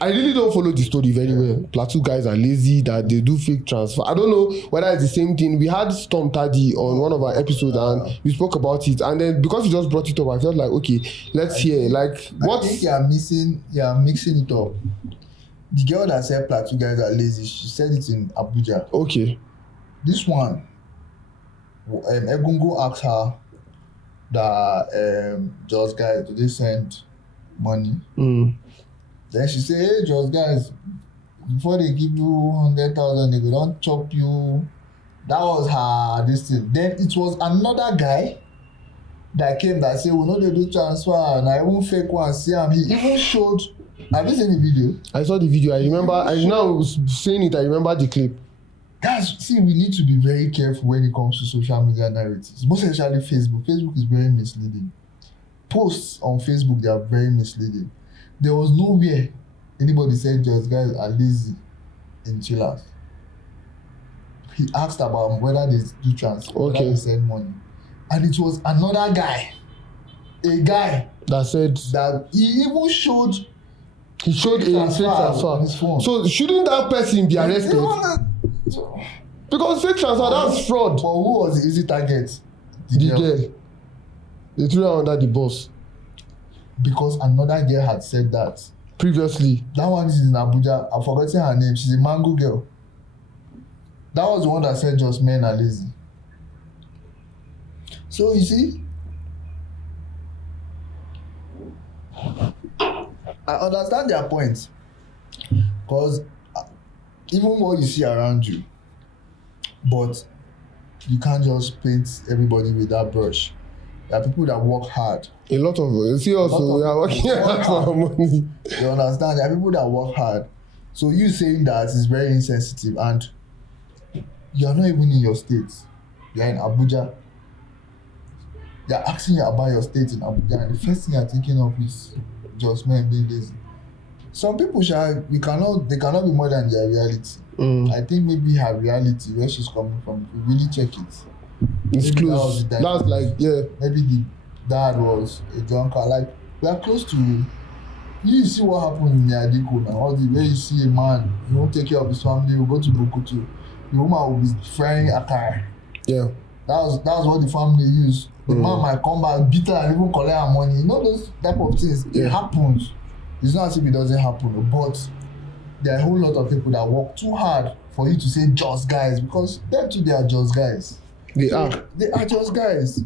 I really don't follow the story very well. Plateau guys are lazy, that they do fake transfer. I don't know whether it's the same thing. We had Storm Taddy on one of our episodes and we spoke about it. And then because you just brought it up, I felt like, okay, let's hear. Like, what? I think you are mixing it up. The girl that said Plateau guys are lazy, she said it in Abuja. Okay. This one, Egungun asked her that Just guys, do they send money? Then she said, hey, Just guys, before they give you 100,000, they don't chop you. That was her this thing. Then it was another guy that came that said, we know they do transfer, and I won't fake one, see him. He even showed. Have you seen the video? I saw the video. I remember. I now saying it. I remember the clip. Guys, see, we need to be very careful when it comes to social media narratives. Most especially Facebook. Facebook is very misleading. Posts on Facebook, they are very misleading. There was nowhere anybody said Just guys are lazy in chillers. He asked about whether they do transfer, whether they send money. And it was another guy, a guy that said that he even showed. He showed a fake transfer on his phone. So shouldn't that person be arrested? Because fake transfer, that's fraud. But who was the easy target? The girl. They threw her under the bus. Because another girl had said that previously. That one is in Abuja. I've forgotten her name. She's a mango girl. That was the one that said just men are lazy. So you see, I understand their point, because even what you see around you, but you can't just paint everybody with that brush. There are people that work hard. A lot of see also we are working hard for our money. You understand? There are people that work hard. So you saying that is very insensitive, and you are not even in your state. You are in Abuja. They are asking you about your state in Abuja, and the first thing you are thinking of is just men being lazy. Some people they cannot be more than their reality. I think maybe her reality, where she's coming from, if you really check it, it's maybe close. That's like, yeah. Maybe the dad was a drunkard. Like, we are close to. You see what happened in Yadiko now. All the way you see a man, he won't take care of his family, he'll go to Bukutu. The woman will be frying akara. Yeah. That was what the family used. The man might come back, beat her, and even collect her money. You know those type of things. Yeah. It happens. It's not as if it doesn't happen, but there are a whole lot of people that work too hard for you to say just guys, because them too, they are just guys. They are just guys.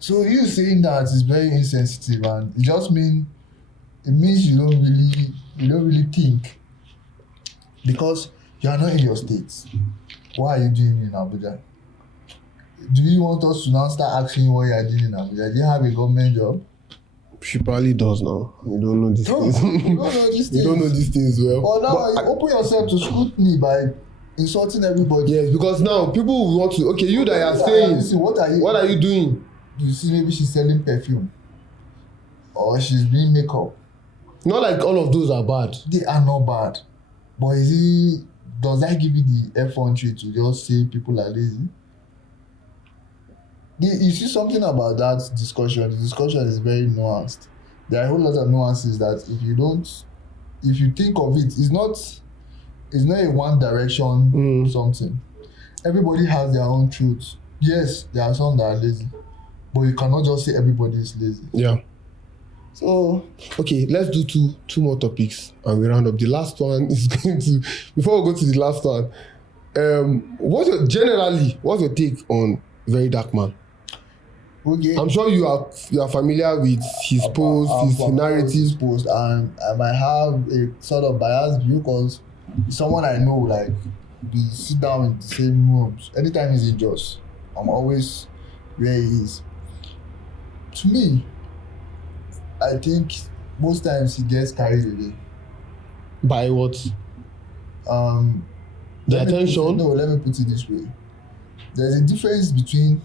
So you saying that is very insensitive, and it means you don't really think, because you are not in your state. What are you doing in Abuja? Do you want us to now start asking you what you are doing in Abuja? Do you have a government job? She probably does now. You don't know these things. You don't know these things. You don't know these things well. But now you open yourself to scrutiny by insulting everybody. Yes, because now people will want to. Okay, you that are saying. What are you doing? You see, maybe she's selling perfume, or she's doing makeup. Not like all of those are bad. They are not bad, but does that give you the effrontery to just say people are lazy? You see something about that discussion. The discussion is very nuanced. There are a whole lot of nuances that if you think of it, it's not a one direction something. Everybody has their own truth. Yes, there are some that are lazy, but you cannot just say everybody is lazy. Yeah. So okay, let's do two more topics and we round up. The last one is going to, before we go to the last one, what's your take on Verydarkman? Okay. I'm sure you are familiar with his posts, his narratives. Post, and I might have a sort of biased view because someone I know, like, we sit down in the same rooms. Anytime he's in Jos, I'm always where he is. To me, I think most times he gets carried away. By what? The attention? Let me put it this way. There's a difference between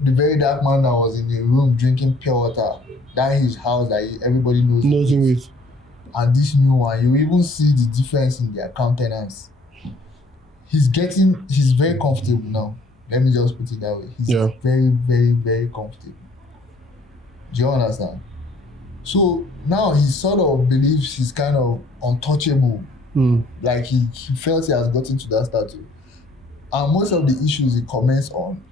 the Verydarkman that was in the room drinking pure water, that his house that everybody knows him with, and this new one. You even see the difference in their countenance. He's very comfortable now. Let me just put it that way. He's very, very, very comfortable. Do you understand? So now he sort of believes he's kind of untouchable. Like he felt he has gotten to that status. And most of the issues he comments on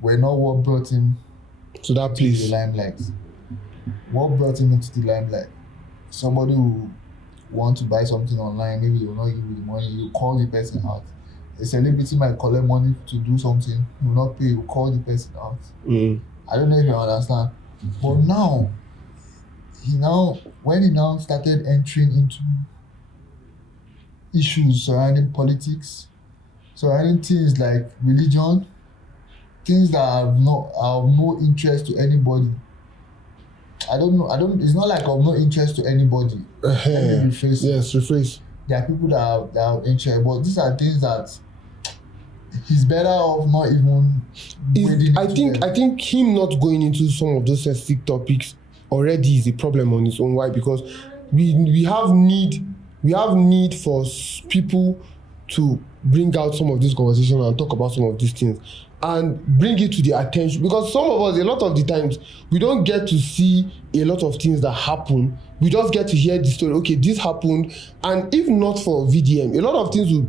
were not what brought him to that place. The limelight. What brought him into the limelight? Somebody who want to buy something online, maybe he will not give you the money, you call the person out. A celebrity might collect money to do something, you will not pay, you call the person out. I don't know if you understand. But now, when he now started entering into issues surrounding politics, surrounding things like religion, things that have no interest to anybody. It's not like of no interest to anybody. Let me rephrase. Yes, rephrase. There are people that are interested, but these are things that he's better off not even wading into. I think him not going into some of those sensitive topics already is a problem on its own. Why? Because we have need for people to bring out some of this conversation and talk about some of these things and bring it to the attention, because some of us, a lot of the times, we don't get to see a lot of things that happen. We just get to hear the story. Okay, this happened, and if not for VDM, a lot of things will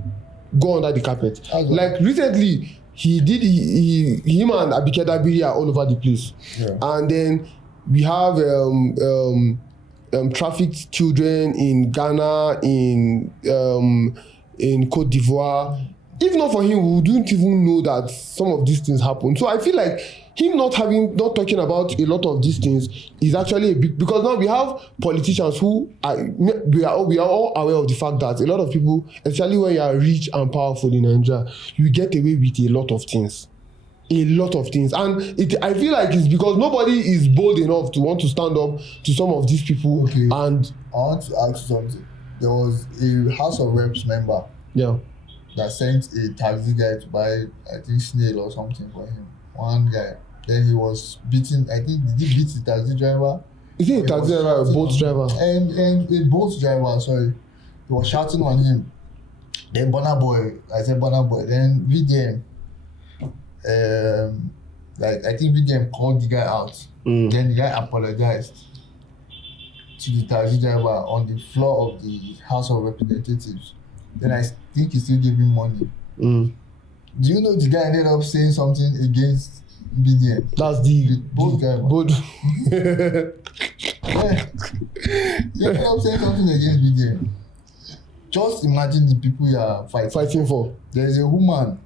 go under the carpet. Like recently, him and Abike Dabiri are all over the place, and then we have trafficked children in Ghana, in Cote d'Ivoire. If not for him, we wouldn't even know that some of these things happen. So I feel like him not talking about a lot of these things is actually a big, because now we have politicians who we are all aware of the fact that a lot of people, especially when you are rich and powerful in Nigeria, you get away with a lot of things. And I feel like it's because nobody is bold enough to want to stand up to some of these people. Okay. And I want to ask something. There was a House of Reps member that sent a taxi guy to buy, I think, snail or something for him. One guy. Then he was beating, I think, did he beat the taxi driver? Is he a taxi driver or a boat driver? And a boat driver, sorry. He was shouting on him. Then Burna Boy. Then VDM. I think VDM called the guy out. Then the guy apologized to the taxi driver on the floor of the House of Representatives. Then I think he still gave him money. Do you know the guy ended up saying something against VDM? That's the boat guy. Yeah. He ended up saying something against VDM. Just imagine the people you are fighting for. There's a woman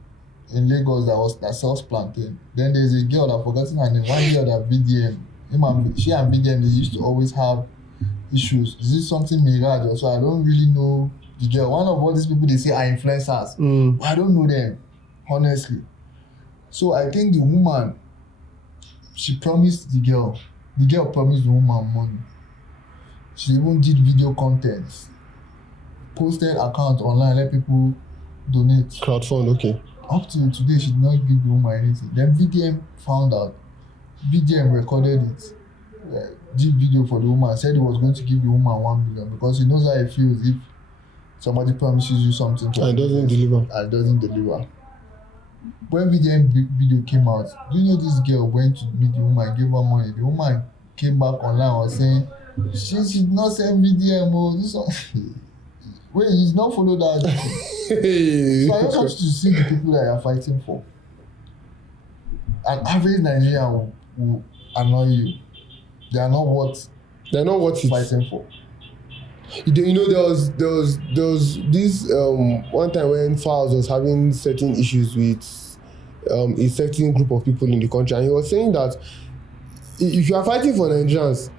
in Lagos that sells plantain. Then there's a girl I've forgotten her name. One girl that BDM. She and BDM, they used to always have issues. Is it something mirage or so? I don't really know the girl. One of all these people they say are influencers. I don't know them, honestly. So I think the woman, she promised the girl. The girl promised the woman money. She even did video content, posted account online, let people donate. Crowdfund, okay. Up till today, she did not give the woman anything. Then VDM found out. VDM recorded it, did video for the woman, said he was going to give the woman 1 million because he knows how it feels if somebody promises you something and doesn't deliver. And doesn't deliver. When VDM video came out, do you know this girl went to meet the woman, gave her money? The woman came back online and was saying, she did not send VDM, oh, this one. Wait, he's not followed that. So I just want you to see the people that you are fighting for. An average Nigerian will annoy you. They are not what it's fighting for. You know, there was this one time when Falz was having certain issues with a certain group of people in the country, and he was saying that if you are fighting for Nigerians,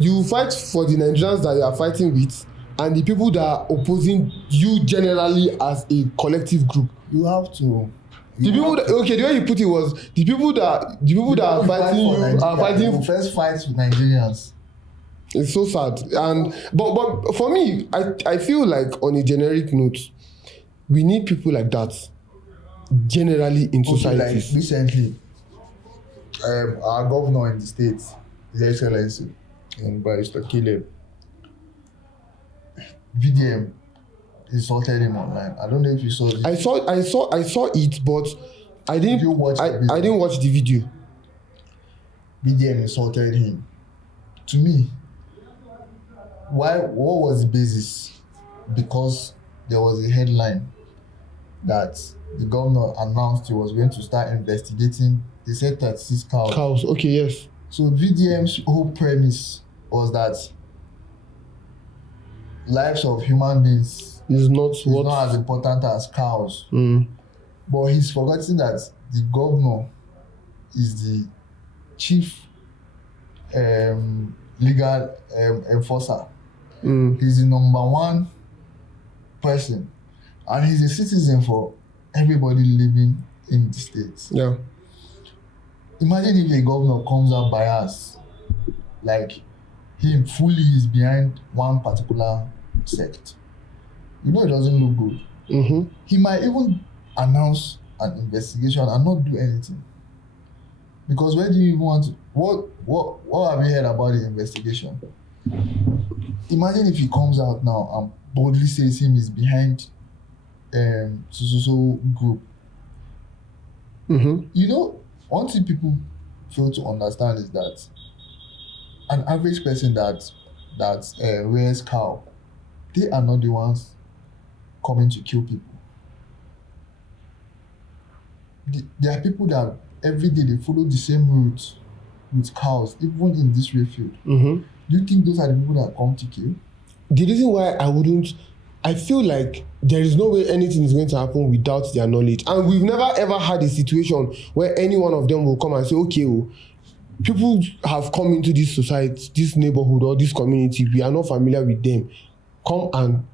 you fight for the Nigerians that you are fighting with and the people that are opposing you generally as a collective group. You have to. The way you put it was the people that are fighting you are fighting. You first fight with Nigerians. It's so sad, and but for me, I feel like on a generic note, we need people like that generally in society. Like recently, our governor in the state, His Excellency, Barrister Kolo, VDM insulted him online. I don't know if you saw it. I saw it, but I didn't watch the video. VDM insulted him. To me, what was the basis? Because there was a headline that the governor announced he was going to start investigating. They said 36 cows. Cows, okay, yes. So VDM's whole premise was that lives of human beings is not as important as cows. But he's forgetting that the governor is the chief legal enforcer. He's the number one person, and he's a citizen for everybody living in the state. Yeah. Imagine if a governor comes out biased, like him fully is behind one particular sect. You know it doesn't look good. He might even announce an investigation and not do anything. Because where do you even want to, what have you heard about the investigation? Imagine if he comes out now and boldly says him is behind so group. You know, one thing people fail to understand is that an average person that rears cow, they are not the ones coming to kill people. There are people that every day they follow the same route with cows, even in this field. Do you think those are the people that come to kill? The reason why I feel like there is no way anything is going to happen without their knowledge. And we've never ever had a situation where any one of them will come and say, okay, people have come into this society, this neighborhood or this community, we are not familiar with them. Come and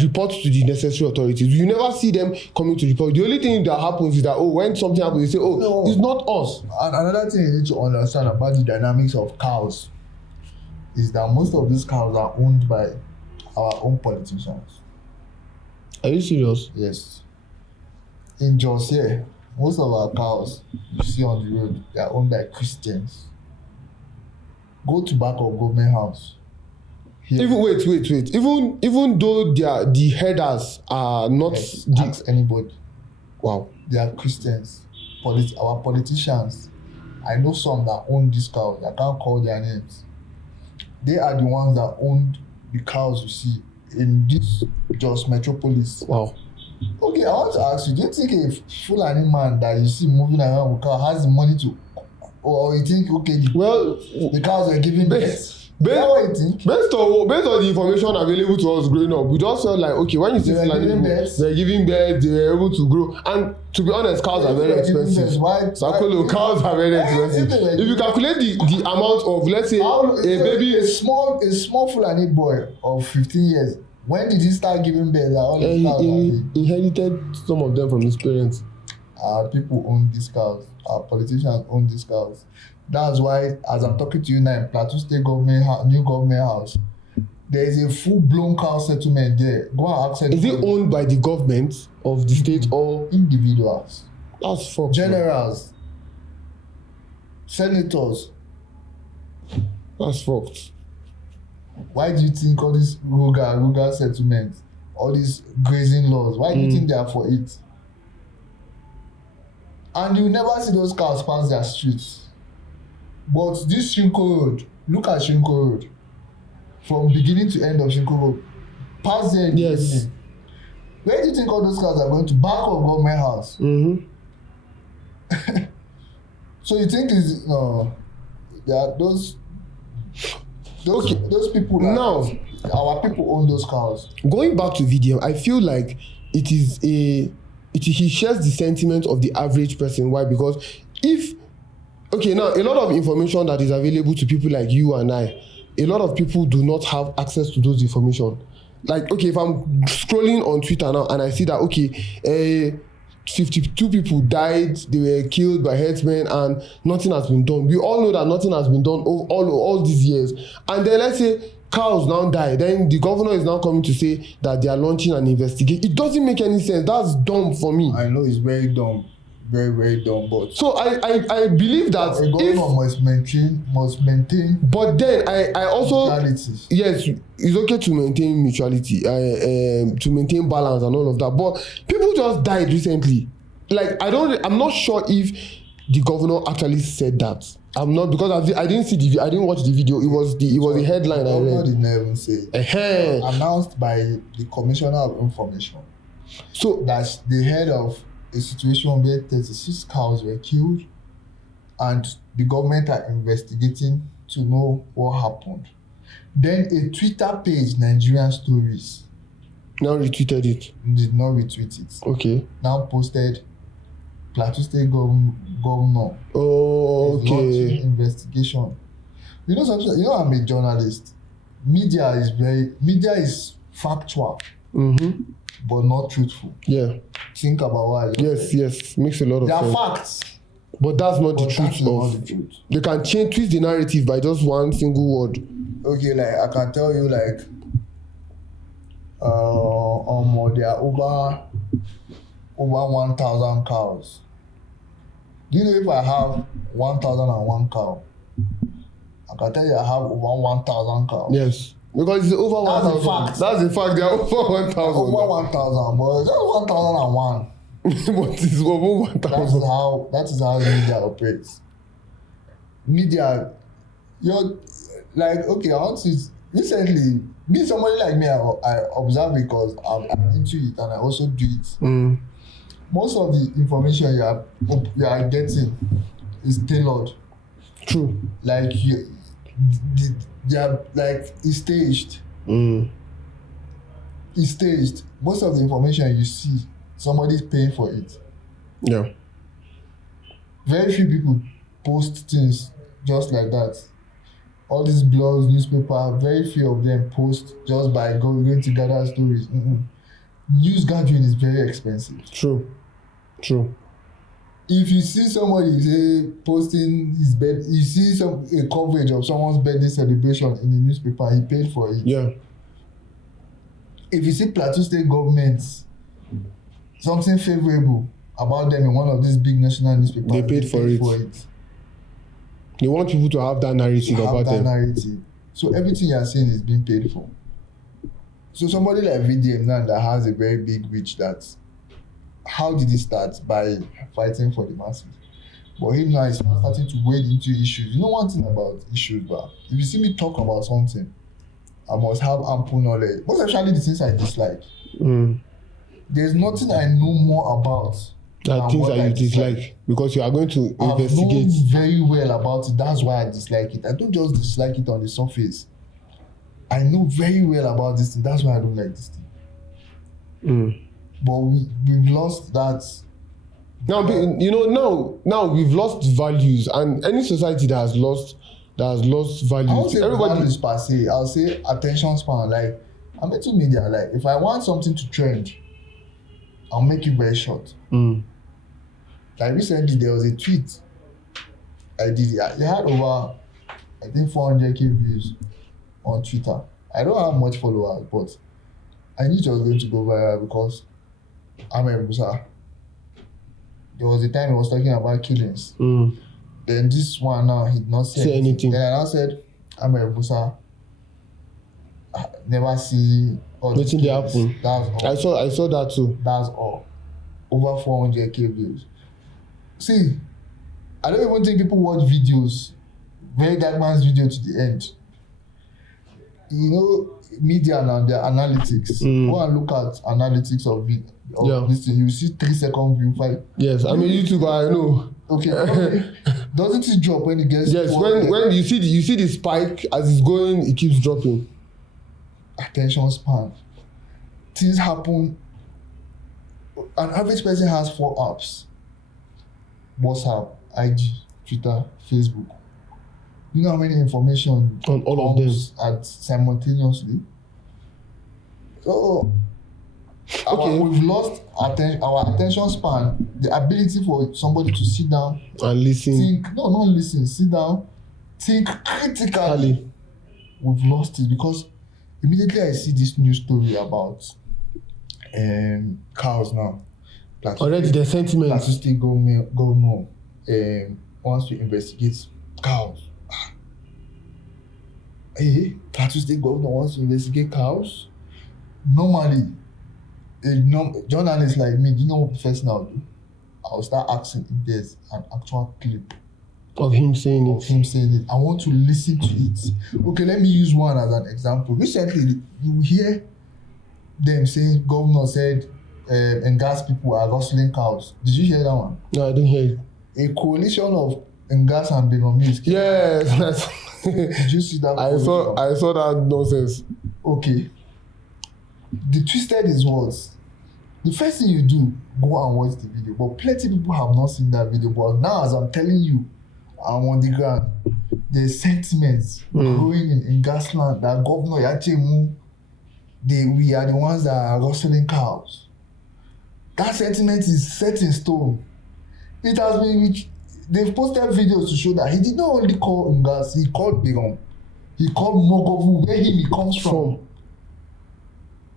report to the necessary authorities. You never see them coming to report. The only thing that happens is that when something happens, they say, it's not us. Another thing you need to understand about the dynamics of cows is that most of these cows are owned by our own politicians. Are you serious? Yes. In Jos here, most of our cows you see on the road, they are owned by Christians. Go to back of government house. Here. Even wait. Even though the herders are not ask anybody. Wow. They are Christians. Our politicians, I know some that own these cows. I can't call their names. They are the ones that own the cows you see in this Jos metropolis. Wow. Okay, I want to ask you, do you think a Fulani man that you see moving around with cow has the money to, or you think, okay, the cows are giving birth? what you think? Based on the information available to us growing up, we just felt like, okay, when you see Fulani people, they're giving birth, they were able to grow. And to be honest, cows are very expensive. Sakolo, cows are very expensive. If you calculate the amount of, let's say, a small Fulani boy of 15 years, when did he start giving birth? He inherited some of them from his parents. Our people own these cows. Our politicians own these cows. That's why, as I'm talking to you now, in Plateau State new government house, there is a full-blown cow settlement there. Go and ask. Is it owned by the government of the state or individuals? That's fucked. Generals, senators. That's fucked. Why do you think all these rural settlements, all these grazing laws, why do you think they are for it? And you never see those cows pass their streets. But this Shinko Road, look at Shinko Road. From beginning to end of Shinko Road, pass there in the evening. Where do you think all those cows are going to? Back of government house. So you think there are those people that now our people own those cows. Going back to VDM, I feel like he shares the sentiment of the average person. Why? Because now a lot of information that is available to people like you and I, a lot of people do not have access to those information. Like, okay, if I'm scrolling on Twitter now and I see that 52 people died, they were killed by herdsmen and nothing has been done. We all know that nothing has been done all these years. And then let's say cows now die, then the governor is now coming to say that they are launching an investigation. It doesn't make any sense. That's dumb for me. I know, it's very dumb. Very, very dumb. But so I believe that a government must maintain. But then I also neutrality. Yes, it's okay to maintain neutrality, to maintain balance and all of that. But people just died recently. Like I'm not sure if the governor actually said that. I'm not, because I didn't watch the video. It was the headline I read. The governor did not even say. Announced by the Commissioner of Information. So that's the head of a situation where 36 cows were killed and the government are investigating to know what happened. Then a Twitter page, Nigerian Stories, now retweeted it. Did not retweet it. Okay. Now posted Plateau State governor. Oh, okay. Launching investigation. You know something? You know, I'm a journalist. Media is factual. But not truthful. Yeah. Think about why. Yes. Makes a lot of sense. They are facts. But that's not the truth. They can twist the narrative by just one single word. Okay, like I can tell you, like, there are over 1,000 cows. Do you know if I have 1,001 cow? I can tell you I have over 1,000 cows. Yes. Because it's over 1,000. That's a fact. They are over 1,000. Over 1,000, but it's just 1,001. What is over 1,000? That is how media operates. Media, you're like, okay, I want to recently, somebody like me, I observe because I'm into it and I also do it. Most of the information you are getting is tailored. True. Like it's staged. It's staged. Most of the information you see, somebody's paying for it. Yeah. Very few people post things just like that. All these blogs, newspaper, very few of them post just by going to gather stories. News gathering is very expensive. True. If you see somebody say posting his bed, you see a coverage of someone's birthday celebration in the newspaper, he paid for it. Yeah. If you see Plateau State government, something favorable about them in one of these big national newspapers, they paid for it. They want people to have that narrative about them. So everything you are saying is being paid for. So somebody like VDM now that has a very big reach, how did he start? By fighting for the masses. But him now is starting to wade into issues. You know one thing about issues, but if you see me talk about something, I must have ample knowledge. Most especially the things I dislike. There's nothing I know more about There are things what that I you dislike because you are going to I've investigate. known very well about it. That's why I dislike it. I don't just dislike it on the surface. I know very well about this thing. That's why I don't like this thing. But we've lost that. Now, now we've lost values, and any society that has lost values. I won't say values per se. I'll say attention span. Like, I'm into media. Like, if I want something to trend, I'll make it very short. Like recently, there was a tweet I did. It had over, I think, 400k views on Twitter. I don't have much followers, but I knew it was going to go viral because I'm a Musa. There was a time he was talking about killings. Then this one now, he did not say anything. Then I now said, I'm a Musa. Never see all the Nothing happen. That's all. I saw that too. That's all. Over 400k views. See, I don't even think people watch videos. Verydarkman's video to the end. You know, media now, their analytics. Go and look at analytics of this thing. You see 3-second view, 5. Yes, I'm a YouTuber, I know. Okay. Doesn't it drop when it gets? Yes, when you see the spike as it's going, it keeps dropping. Attention span. Things happen. An average person has 4 apps: WhatsApp, IG, Twitter, Facebook. You know how many information on all of them simultaneously? So we've lost our attention span, the ability for somebody to sit down and listen. Not listen, sit down, think critically. We've lost it because immediately I see this news story about cows now. Already the sentiment. Plateau State government wants to investigate cows. Plateau State government wants to investigate cows? Normally, a journalist like me, do you know what the first thing I'll do? I'll start asking if there's an actual clip of him saying it. I want to listen to it. Okay, let me use one as an example. Recently, you hear them saying governor said Ngas people are rustling cows. Did you hear that one? No, I didn't hear it. A coalition of Ngas and Benomi's. Yes. Did you see that? I saw that nonsense. Okay. The twisted is what? The first thing you do, go and watch the video. But plenty people have not seen that video. But now, as I'm telling you, I'm on the ground. There's sentiments growing in Gasland that Governor Yachemu, we are the ones that are rustling cows. That sentiment is set in stone. It has been. They've posted videos to show that he did not only call Ngas, he called Birom. He called Mogovu, where he comes from.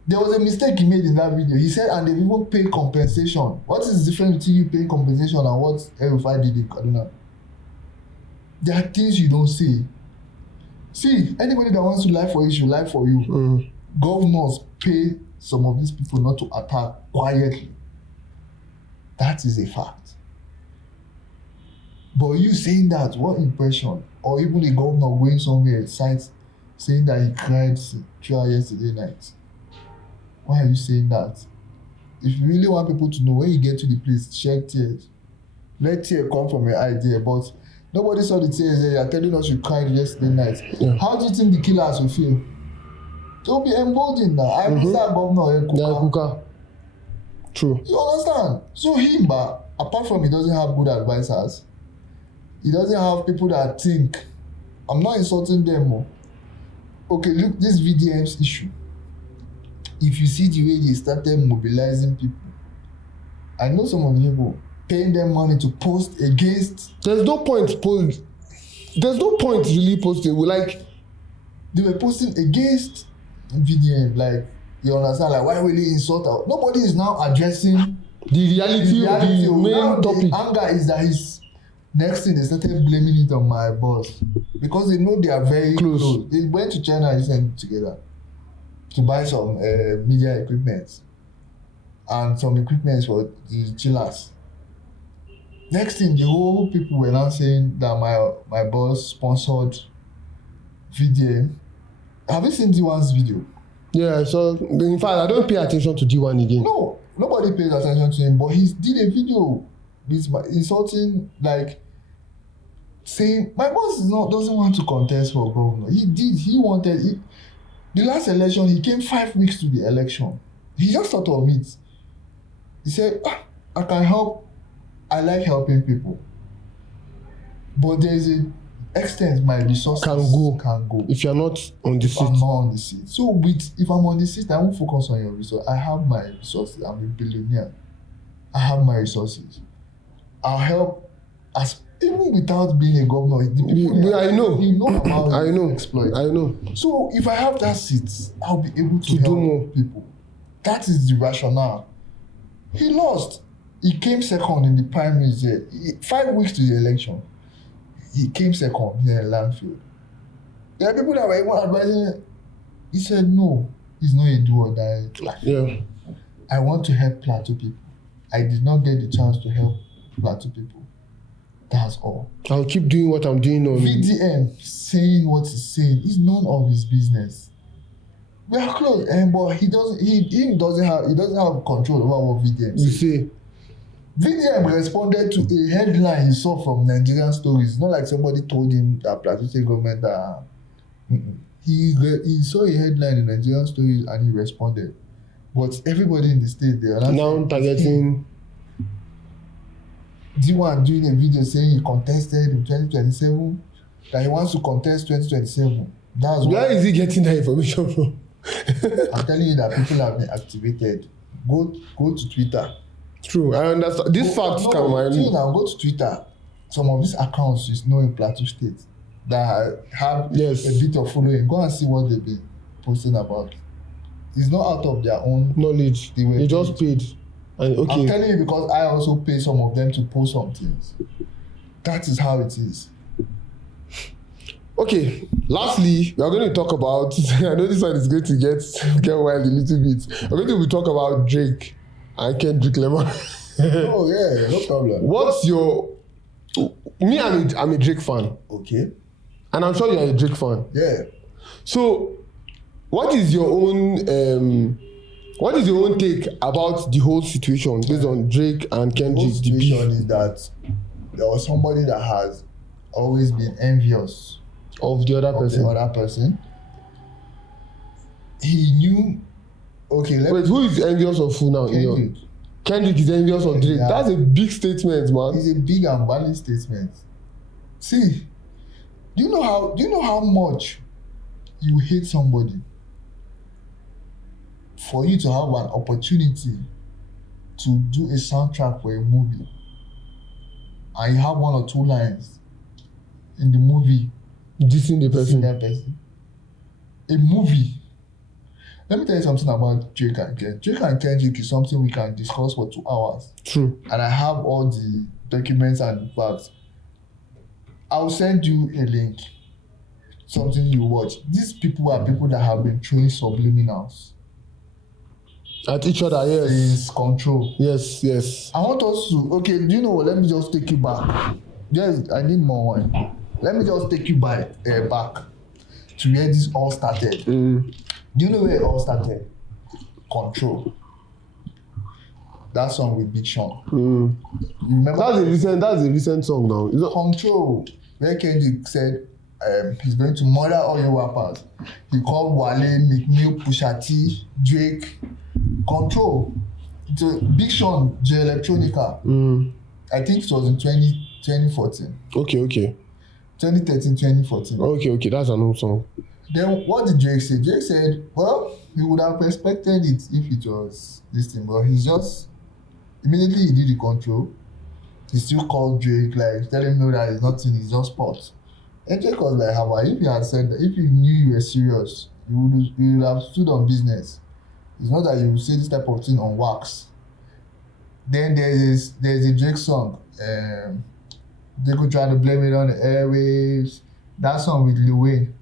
There was a mistake he made in that video. He said, and they even pay compensation. What is the difference between you paying compensation and what El-Rufai did in Kaduna? There are things you don't see. See, anybody that wants to lie for you should lie for you. Governors pay some of these people not to attack quietly. That is a fact. But you saying that, what impression? Or even a governor going somewhere, saying that he cried throughout yesterday night. Why are you saying that? If you really want people to know, when you get to the place, shed tears. Let tears come from your eye there, but nobody saw the tears there. You're telling us you cried yesterday night. Yeah. How do you think the killers will feel? They'll be emboldened now. I miss that governor Kuka. True. You understand? So him, but apart from he doesn't have good advisors, he doesn't have people that think. I'm not insulting them. Okay, look, this VDM's issue. If you see the way they started mobilizing people, I know some of the people paying them money to post against. There's no point really posting. They were posting against VDM. Like, you understand? Like, why will he insult out? Nobody is now addressing the reality of the main topic. The anger is that his next thing they started blaming it on my boss because they know they are very close. They went to China and sent together to buy some media equipment and some equipment for the chillers. Next thing, the whole people were now saying that my boss sponsored VDM. Have you seen D1's video? Yeah, so in fact, I don't pay attention to D1 again. No, nobody pays attention to him, but he did a video insulting, like, saying my boss doesn't want to contest for governor. The last election, he came 5 weeks to the election. He just thought of it. He said, I can help. I like helping people, but there's an extent my resources can go if you're not on the seat. I'm not on the seat. So if I'm on the seat, I won't focus on your resources. I have my resources. I'm a billionaire. I have my resources. I'll help even without being a governor. I know. You know about I know. Exploit. I know. So if I have that seat, I'll be able to help do more people. That is the rationale. He lost. He came second in the primaries. 5 weeks to the election. He came second here in Landfield. There are people that were even advising him. He said, no, he's not a do or die. Yeah. I want to help Plateau people. I did not get the chance to help Plateau people. That's all. I'll keep doing what I'm doing on VDM saying what he's saying is none of his business. We are close, but he doesn't have control over what VDM says. You see. VDM responded to a headline he saw from Nigerian Stories. It's not like somebody told him that Plateau State government he saw a headline in Nigerian Stories and he responded. But everybody in the state, they are now targeting D1 doing a video saying he contested in 2027, that he wants to contest 2027. Where is he getting that information from? I'm telling you that people have been activated. Go to Twitter. True, I understand. These facts come. Now go to Twitter. Some of these accounts is known in Plateau State that have a bit of following. Go and see what they've been posting about. It's not out of their own knowledge. They just paid. And okay. I'm telling you because I also pay some of them to post some things. That is how it is. Okay, lastly, we are going to talk about, I know this one is going to get wild a little bit. We're going to talk about Drake and Kendrick Lamar. Oh yeah, no problem. What's your... I'm a Drake fan. Okay. And I'm sure you're a Drake fan. Yeah. So, what is your own take about the whole situation based on Drake and Kendrick? The whole situation is that there was somebody that has always been envious of the other person. He knew. Okay, wait. Who is envious of who now? Kendrick is envious of Drake. Yeah. That's a big statement, man. It's a big and valid statement. See, do you know how much you hate somebody for you to have an opportunity to do a soundtrack for a movie, and you have 1 or 2 lines in the movie dissing the person. A movie. Let me tell you something about Drake and Kendrick. Drake and Kendrick is something we can discuss for 2 hours. True. And I have all the documents and facts. I'll send you a link. Something you watch. These people are people that have been throwing subliminals at each other. Yes. Is control. Yes. I want us to. Okay, do you know what? Let me just take you back. Yes, I need more wine. Let me just take you back to where this all started. Do you know where it all started? Control. That song with Big Sean. Remember? That's a recent song now. Is it Control? Where Kendrick said he's going to murder all your rappers. He called Wale, McNeil, Pusha T, Drake. Control. It's a Big Sean, J Electronica. I think it was in 2014. Okay. 2013, 2014. Okay, that's an old song. Then what did Drake say? Drake said, well, he would have expected it if it was this thing, but he's just immediately he did the Control. He still called Drake, like tell him no, that it's nothing, it's just sport. And Drake was like, how if you had said that, if you knew you were serious, you would have stood on business. It's not that you would say this type of thing on wax. Then there's a Drake song. They could try to blame it on the airwaves. That song with Lil Wayne.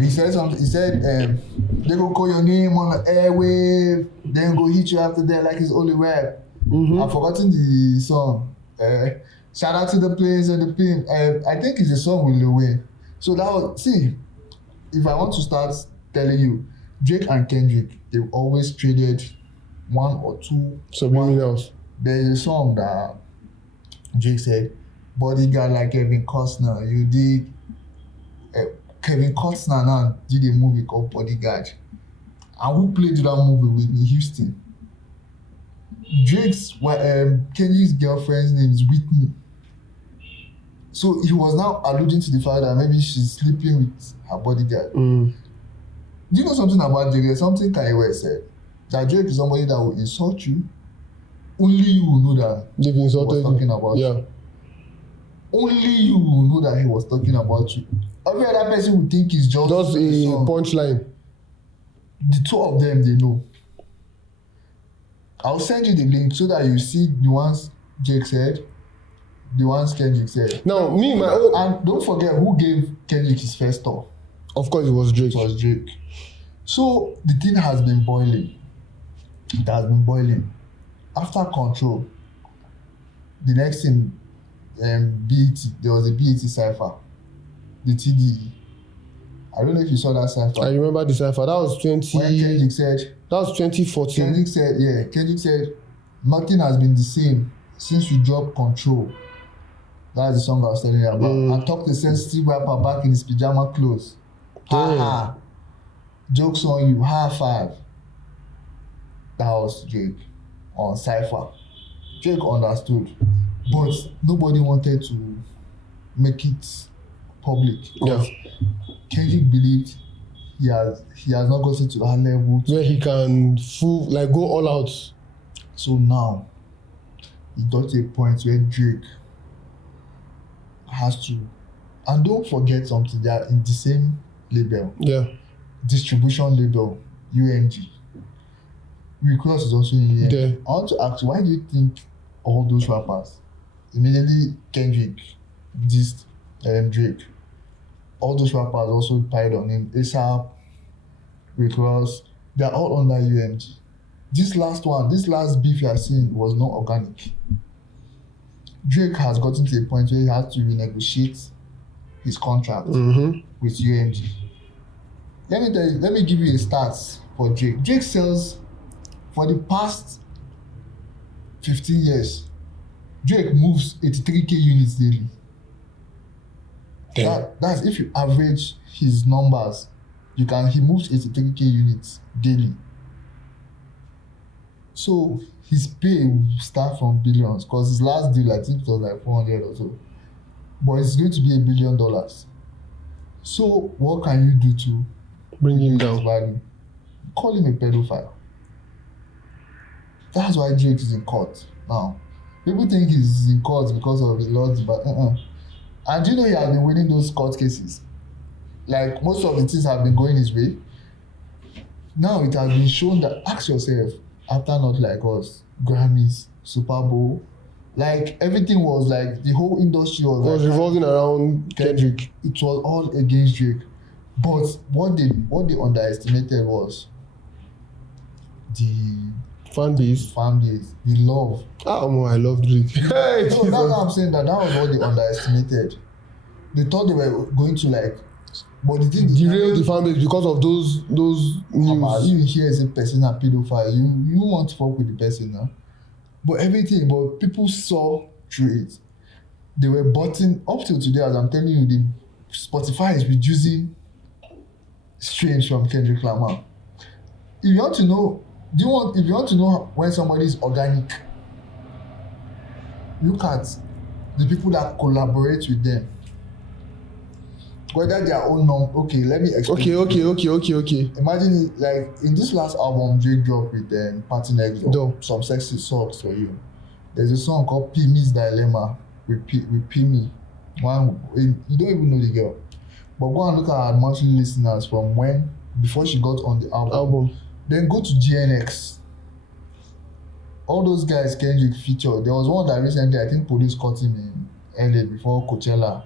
He said something. He said, they go call your name on the airwave, then go hit you after that like it's only rap. I've forgotten the song. Shout out to the players and the pin. I think it's a song with Lil Wayne. So that was, see, if I want to start telling you, Drake and Kendrick, they've always traded one or two. Subliminals. There's a song that Drake said, "Bodyguard like Kevin Costner." You dig? Kevin Costner now did a movie called Bodyguard, and who played that movie? Whitney Houston. Drake's Kendrick's girlfriend's name is Whitney. So he was now alluding to the fact that maybe she's sleeping with her bodyguard. Do you know something about Drake? There's something Kanye West said, that Drake is somebody that will insult you. Only you will know that They've he insulted was talking about yeah. you. Only you will know that he was talking about you. Every other person would think it's just a punchline. The two of them, they know. I'll send you the link so that you see the ones Drake said, the ones Kendrick said. Now, me, my own... And don't forget who gave Kendrick his first tour. Of course, it was Drake. It was Drake. So, the thing has been boiling. It has been boiling. After Control, the next thing, BET, there was a BET cypher. The TDE. I don't know if you saw that cypher. I remember the cypher. That was When Kendrick said... That was 2014. Kendrick said, nothing has been the same since you dropped Control. That's the song I was telling you about. And talk the sensitive rapper back in his pajama clothes. Ha ha. Jokes on you. High five. That was Drake on Cypher. Drake understood. But nobody wanted to make it public. Yeah. Kendrick believed he has not gotten to that level where he can go all out. So now he got to a point where Drake has to, and don't forget something, they are in the same label. Yeah. Distribution label, UMG. Rick Ross is also in UMG. Yeah. I want to ask, why do you think all those rappers, immediately Kendrick dissed Drake, all those rappers also piled on him, ASAP, Rick Ross, they are all under UMG. This last beef you are seeing was not organic. Drake has gotten to a point where he has to renegotiate his contract with UMG. Let me give you a stats for Drake. Drake sells, for the past 15 years, Drake moves 83k units daily. That's if you average his numbers, he moves 83k units daily. So his pay will start from billions, because his last deal I think was like 400 or so. But it's going to be $1 billion. So what can you do to bring him down? Value? Call him a pedophile. That's why Drake is in court now. People think he's in court because of his lost, but And you know he has been winning those court cases. Like most of the things have been going his way. Now it has been shown that, ask yourself, after Not Like Us, Grammys, Super Bowl, like everything was like, the whole industry was revolving around Kendrick. It was all against Drake. But what they underestimated was the fan base, the love. I love Drake. Hey, so that's what I'm saying, that was what they underestimated. They thought they were going to but the thing derail the fan base because of those news. You hear as a person a pedophile, you want to fuck with the person now. But people saw through it. They were butting up till today, as I'm telling you, the Spotify is reducing streams from Kendrick Lamar. If you want to know when somebody is organic, look at the people that collaborate with them. Whether their own okay, let me explain. Okay. Imagine it, like in this last album Drake dropped with Party Next Door, Some Sexy Songs For You. There's a song called Pimi's Dilemma with Pimi. You don't even know the girl. But go and look at her monthly listeners from before she got on the album. Then go to GNX. All those guys Kendrick featured. There was one that recently, I think police caught him in LA before Coachella.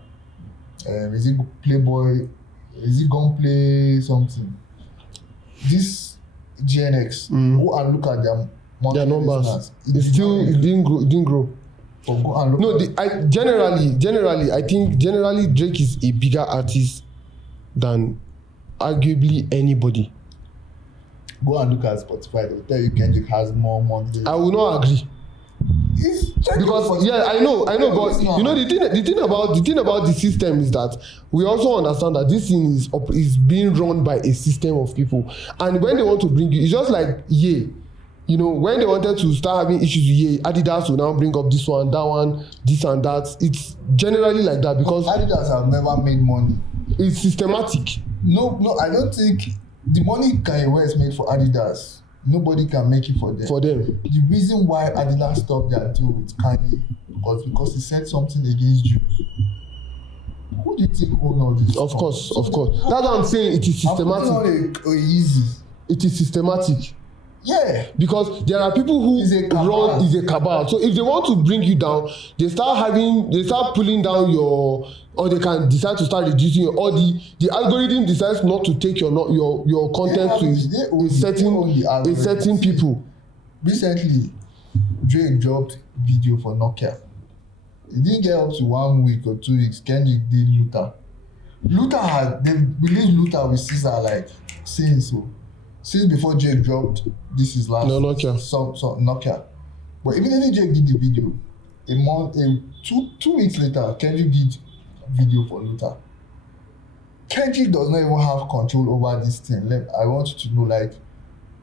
Is it Playboy? Is it Gunplay something? This GNX, go and look at their numbers. It didn't grow. Go and look Generally, I think Drake is a bigger artist than arguably anybody. Go and look at Spotify. They'll tell you Kendrick has more monthly. I will not agree. Because I know, but you know the thing about the system is that we also understand that this thing is being run by a system of people, and when they want to bring you, it's just like you know, when they wanted to start having issues with Adidas will now bring up this one, that one, this and that. It's generally like that because Adidas have never made money. It's systematic. No, I don't think the money Kanye West made for Adidas, nobody can make it for them. The reason why Adidas stopped their deal with Kanye was because he said something against Jews. Who do you think own all this? Of course. That's what I'm saying. It is systematic. Easy. It is systematic. Yeah. Because there are people who is a cabal. So if they want to bring you down, they start pulling down or they can decide to start reducing your, or the algorithm decides not to take your content to a certain people. Recently, Drake dropped video for Nokia. It didn't get up to 1 week or 2 weeks. Kendrick did Luther. They released Luther with Caesar like saying so. Since before Drake dropped This Is Last. No, Nokia. So Nokia. But immediately Drake did the video. Two weeks later, Kendrick did video for Luther. Kendrick does not even have control over this thing. I want you to know, like,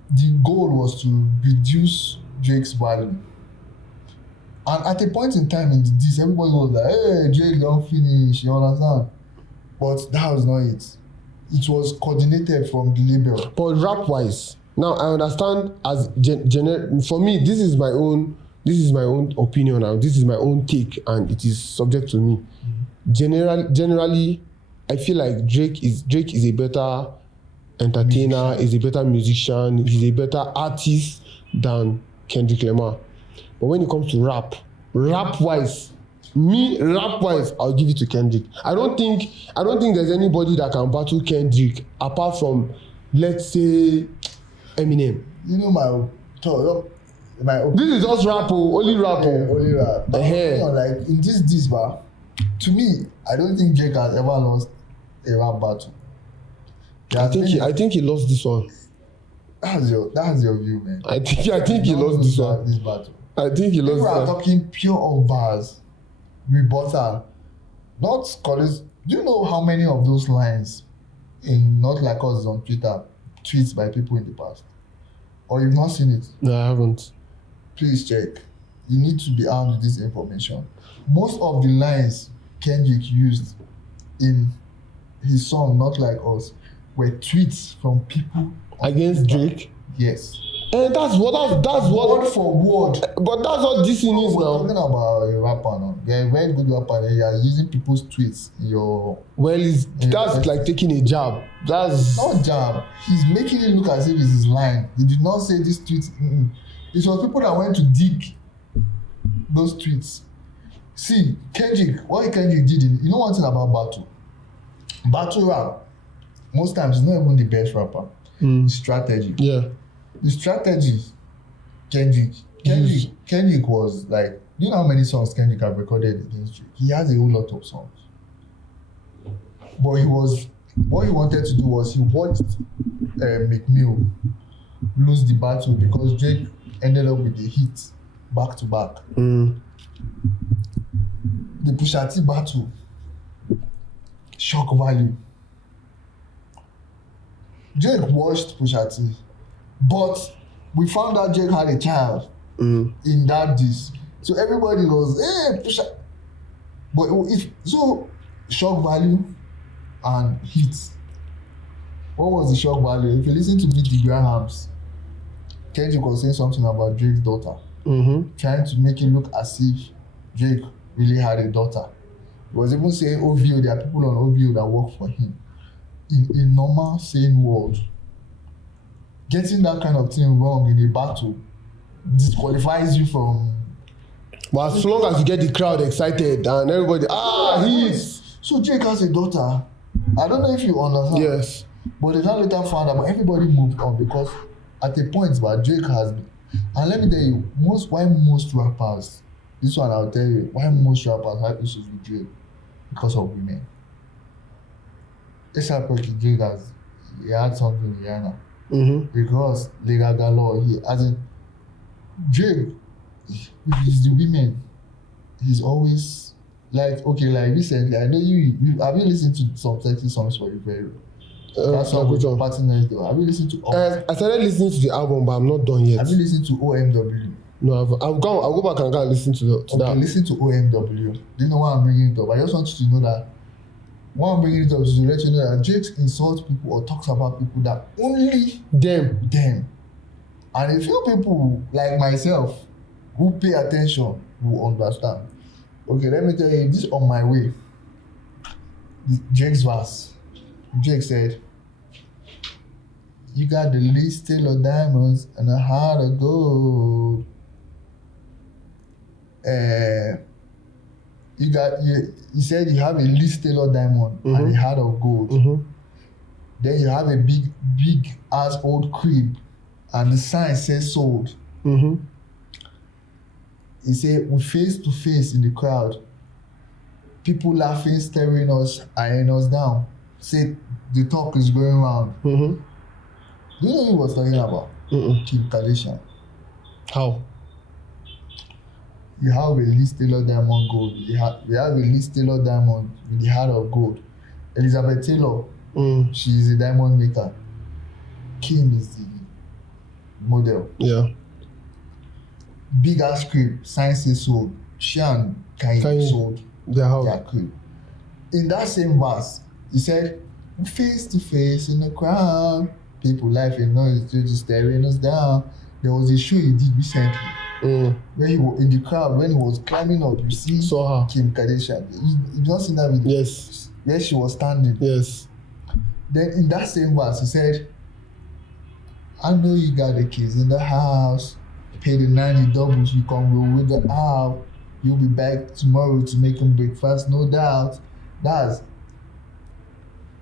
the goal was to reduce Drake's value. And at a point in time in this, everybody was like, hey, Drake don't finish, you understand? But that was not it. It was coordinated from the label. But rap-wise, now I understand as for me, this is my own opinion now. This is my own take, and it is subject to me. Generally, I feel like Drake is a better entertainer, is a better musician, he's a better artist than Kendrick Lamar. But when it comes to rap-wise, I'll give it to Kendrick. I don't think there's anybody that can battle Kendrick apart from, let's say, Eminem. You know my thought. This is just rap, only rap. Only rap. Like in this bar, to me, I don't think Drake has ever lost a rap battle. I think he lost this one. That's your view, man. I think he lost this one. This battle. I think he lost. People are talking pure of bars. Rebuttal. Not scholars. Do you know how many of those lines in Not Like Us on Twitter, tweets by people in the past? Or you've not seen it? No, I haven't. Please check. You need to be armed with this information. Most of the lines Kendrick used in his song Not Like Us were tweets from people against Drake. Yes. And that's what word for word. But that's what this thing is now. Talking about a rapper now. You're a very good rapper. You are using people's tweets in your. Well, that's like taking a jab. That's not jab. He's making it look as if it's his line. He did not say this tweet. It was people that went to dig those tweets. See, what Kendrick did, you know one thing about battle rap, most times it's not even the best rapper. Strategy. Yeah. The strategy, Kendrick was like, you know how many songs Kendrick have recorded against Drake? He has a whole lot of songs. But what he wanted to do was he watched McMill lose the battle because Drake ended up with the hit back to back. The Pusha T battle, shock value. Drake watched Pusha T, but we found out Drake had a child in that diss. So everybody was, hey, Pusha. But shock value and hits. What was the shock value? If you listen to Meet the Grahams, Kendrick was saying something about Drake's daughter, trying to make it look as if Drake really had a daughter. He was even saying OVO, there are people on OVO that work for him. In a normal, sane world, getting that kind of thing wrong in a battle disqualifies you from. But as long as you get the crowd excited and everybody, he's. So Drake has a daughter. I don't know if you understand. Yes. But they now later found out, but everybody moved on because at a point, but Drake has been. And let me tell you, why most rappers, this one I'll tell you, why most rappers have issues with Drake? Because of women. A$AP Rocky Drake he had something with Rihanna. because legal galore. He as in Drake, if it's the women, he's always like like recently. I know you have you listened to some sexy songs for you very well. That song with Party Nice though. Have you listened to? I started listening to the album, but I'm not done yet. Have you listened to OMW? No, I'll go back and go and listen to that. Okay, listen to OMW. Do you know why I'm bringing it up? I just want you to know that why I'm bringing it up is to let you know that Drake insults people or talks about people that only them. And a few people like myself who pay attention will understand. Okay, let me tell you this on my way. Drake's verse. Drake said, "You got the least tail of diamonds and a heart of gold. He said you have a least tail of diamond and a heart of gold. Then you have a big ass old crib and the sign says sold. He said, we face to face in the crowd. People laughing, staring us, eyeing us down. Say the talk is going round." Do you know who he was talking about? Kim Kardashian. How? You have a least Taylor diamond gold. We have a least Taylor diamond with the heart of gold. Elizabeth Taylor, she is a diamond maker. Kim is the model. Yeah. Big ass crib, sign says sold. She and Kanye sold their crib. In that same verse, he said, face to face in the crowd, people laughing, noise, just staring us down. There was a show he did recently. When he was in the crowd, when he was climbing up, you see Kim Kardashian. You don't see that video? Yes. Where she was standing. Yes. Then in that same verse, he said, I know you got the kids in the house. Pay the 90 doubles, you come roll with the out. You'll be back tomorrow to make them breakfast, no doubt. I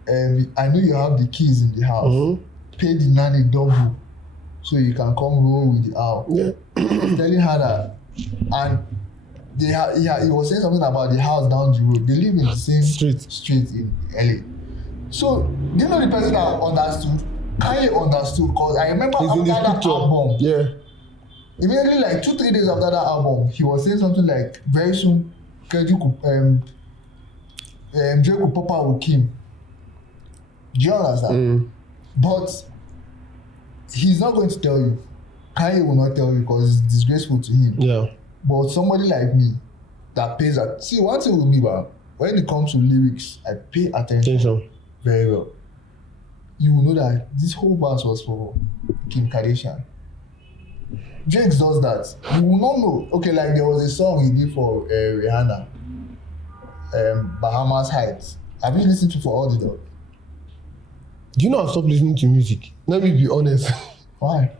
know you have the keys in the house. Pay the 90 double so you can come roll with the owl. Yeah. Telling her that. And he was saying something about the house down the road. They live in the same street in LA. So, do you know the person that understood? Kanye understood because I remember after that album. Yeah. Immediately, like 2-3 days after that album, he was saying something like, very soon, Drake will pop out with Kim. Do you understand? But he's not going to tell you. Kanye will not tell you because it's disgraceful to him. Yeah. But somebody like me that pays attention. See, one thing with me, when it comes to lyrics, I pay attention very well. You will know that this whole verse was for Kim Kardashian. Drake does that. You will not know. Okay, like there was a song he did for Rihanna, Bahamas Heights. Have you listened to For All the Dog? Do you know I've stopped listening to music? Let me be honest. Why?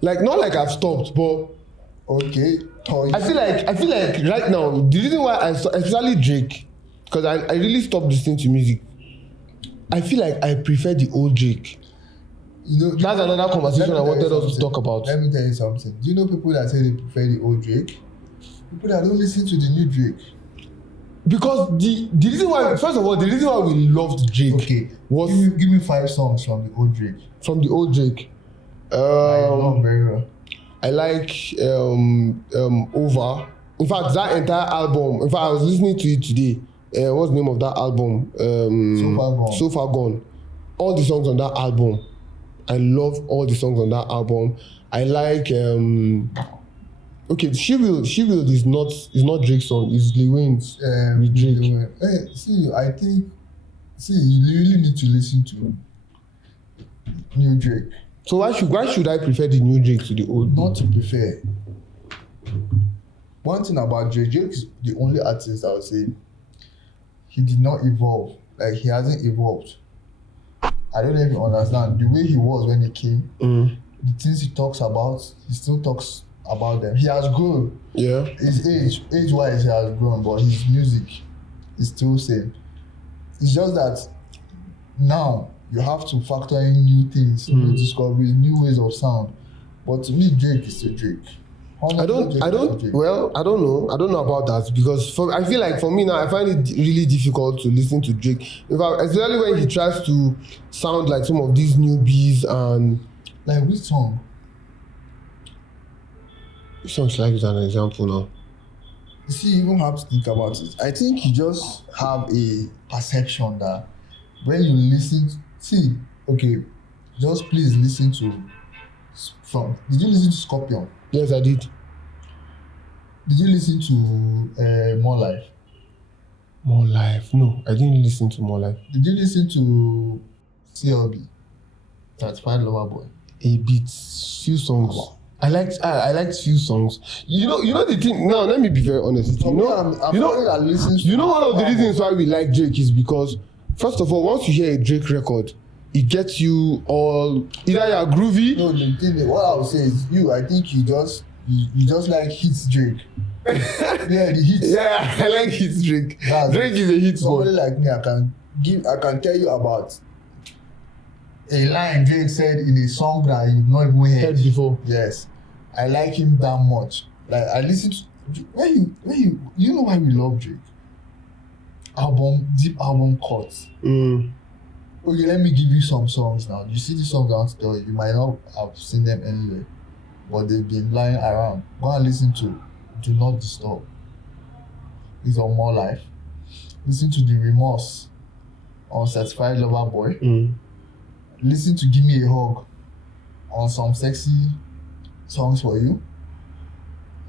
Like, not like I've stopped, but okay. I feel like right now, the reason why especially Drake, because I really stopped listening to music. I feel like I prefer the old Drake. You know, that's another conversation I wanted us to talk about. Let me tell you something. Do you know people that say they prefer the old Drake? People that don't listen to the new Drake. Because the reason why, first of all, the reason why we loved Drake was give me 5 songs from the old Drake. From the old Drake. I know very well. I like Over. In fact, that entire album. In fact, I was listening to it today. What's the name of that album? So Far Gone. All the songs on that album. I love all the songs on that album. I like She Will is not Drake's song, it's Lil Wayne's with Drake. You really need to listen to new Drake. So why should I prefer the new Drake to the old? Not to prefer. One thing about Drake is the only artist I would say he did not evolve. Like he hasn't evolved. I don't know if you understand the way he was when he came. The things he talks about, he still talks about them. He has grown. Yeah. His age-wise, he has grown, but his music is still the same. It's just that now you have to factor in new things, new discoveries, new ways of sound. But to me, Drake is still Drake. I don't know. I don't know about that because I feel like for me now, I find it really difficult to listen to Drake. In fact, especially when he tries to sound like some of these newbies and Like which song? Which song should I use as an example now? You see, you even have to think about it. I think you just have a perception that when you listen, just please listen to did you listen to Scorpion? Yes, I did. Did you listen to More Life? More Life? No, I didn't listen to More Life. Did you listen to CLB? That's Fine Lover Boy. A bit, few songs. I liked few songs. You know the thing. Now let me be very honest. You know one of the reasons why we like Drake is because first of all, once you hear a Drake record, it gets you all either you're groovy. No, the thing. What I would say is I think you just like hits Drake. Yeah, the hits. Yeah, I like hits Drake. Drake is a hit boy. Somebody like me, I can tell you about a line Drake said in a song that you've not even heard before. Yes, I like him that much. Like I listen to when you know why we love Drake. Deep album cuts. Okay, let me give you some songs now. You see the songs I want to tell you. You might not have seen them anywhere, but they've been lying around. Go and listen to Do Not Disturb. It's on More Life. Listen to The Remorse on Certified Lover Boy. Listen to Give Me a Hug on Some Sexy Songs for You.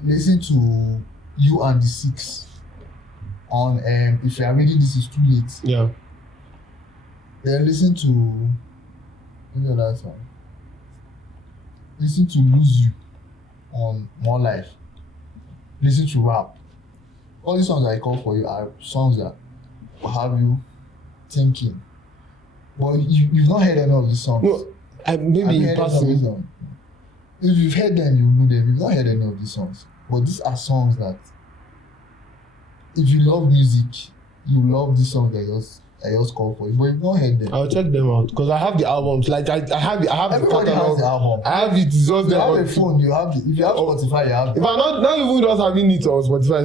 Listen to You and the Six on If You Are Reading This Is Too Late. Yeah. Then listen to that song. Listen to Lose You on More Life. Listen to Rap. All these songs I call for you are songs that will have you thinking. But you've not heard any of these songs. No, maybe in passing. If you've heard them, you know them. You've not heard any of these songs. But these are songs that, if you love music, you love these songs that I just call for you. But you've not heard them. I'll check them out because I have the albums. Like I have the Everybody has the album. I have it. It's just you have a phone. You have if you have Spotify, you have. If I'm not even just having it on Spotify,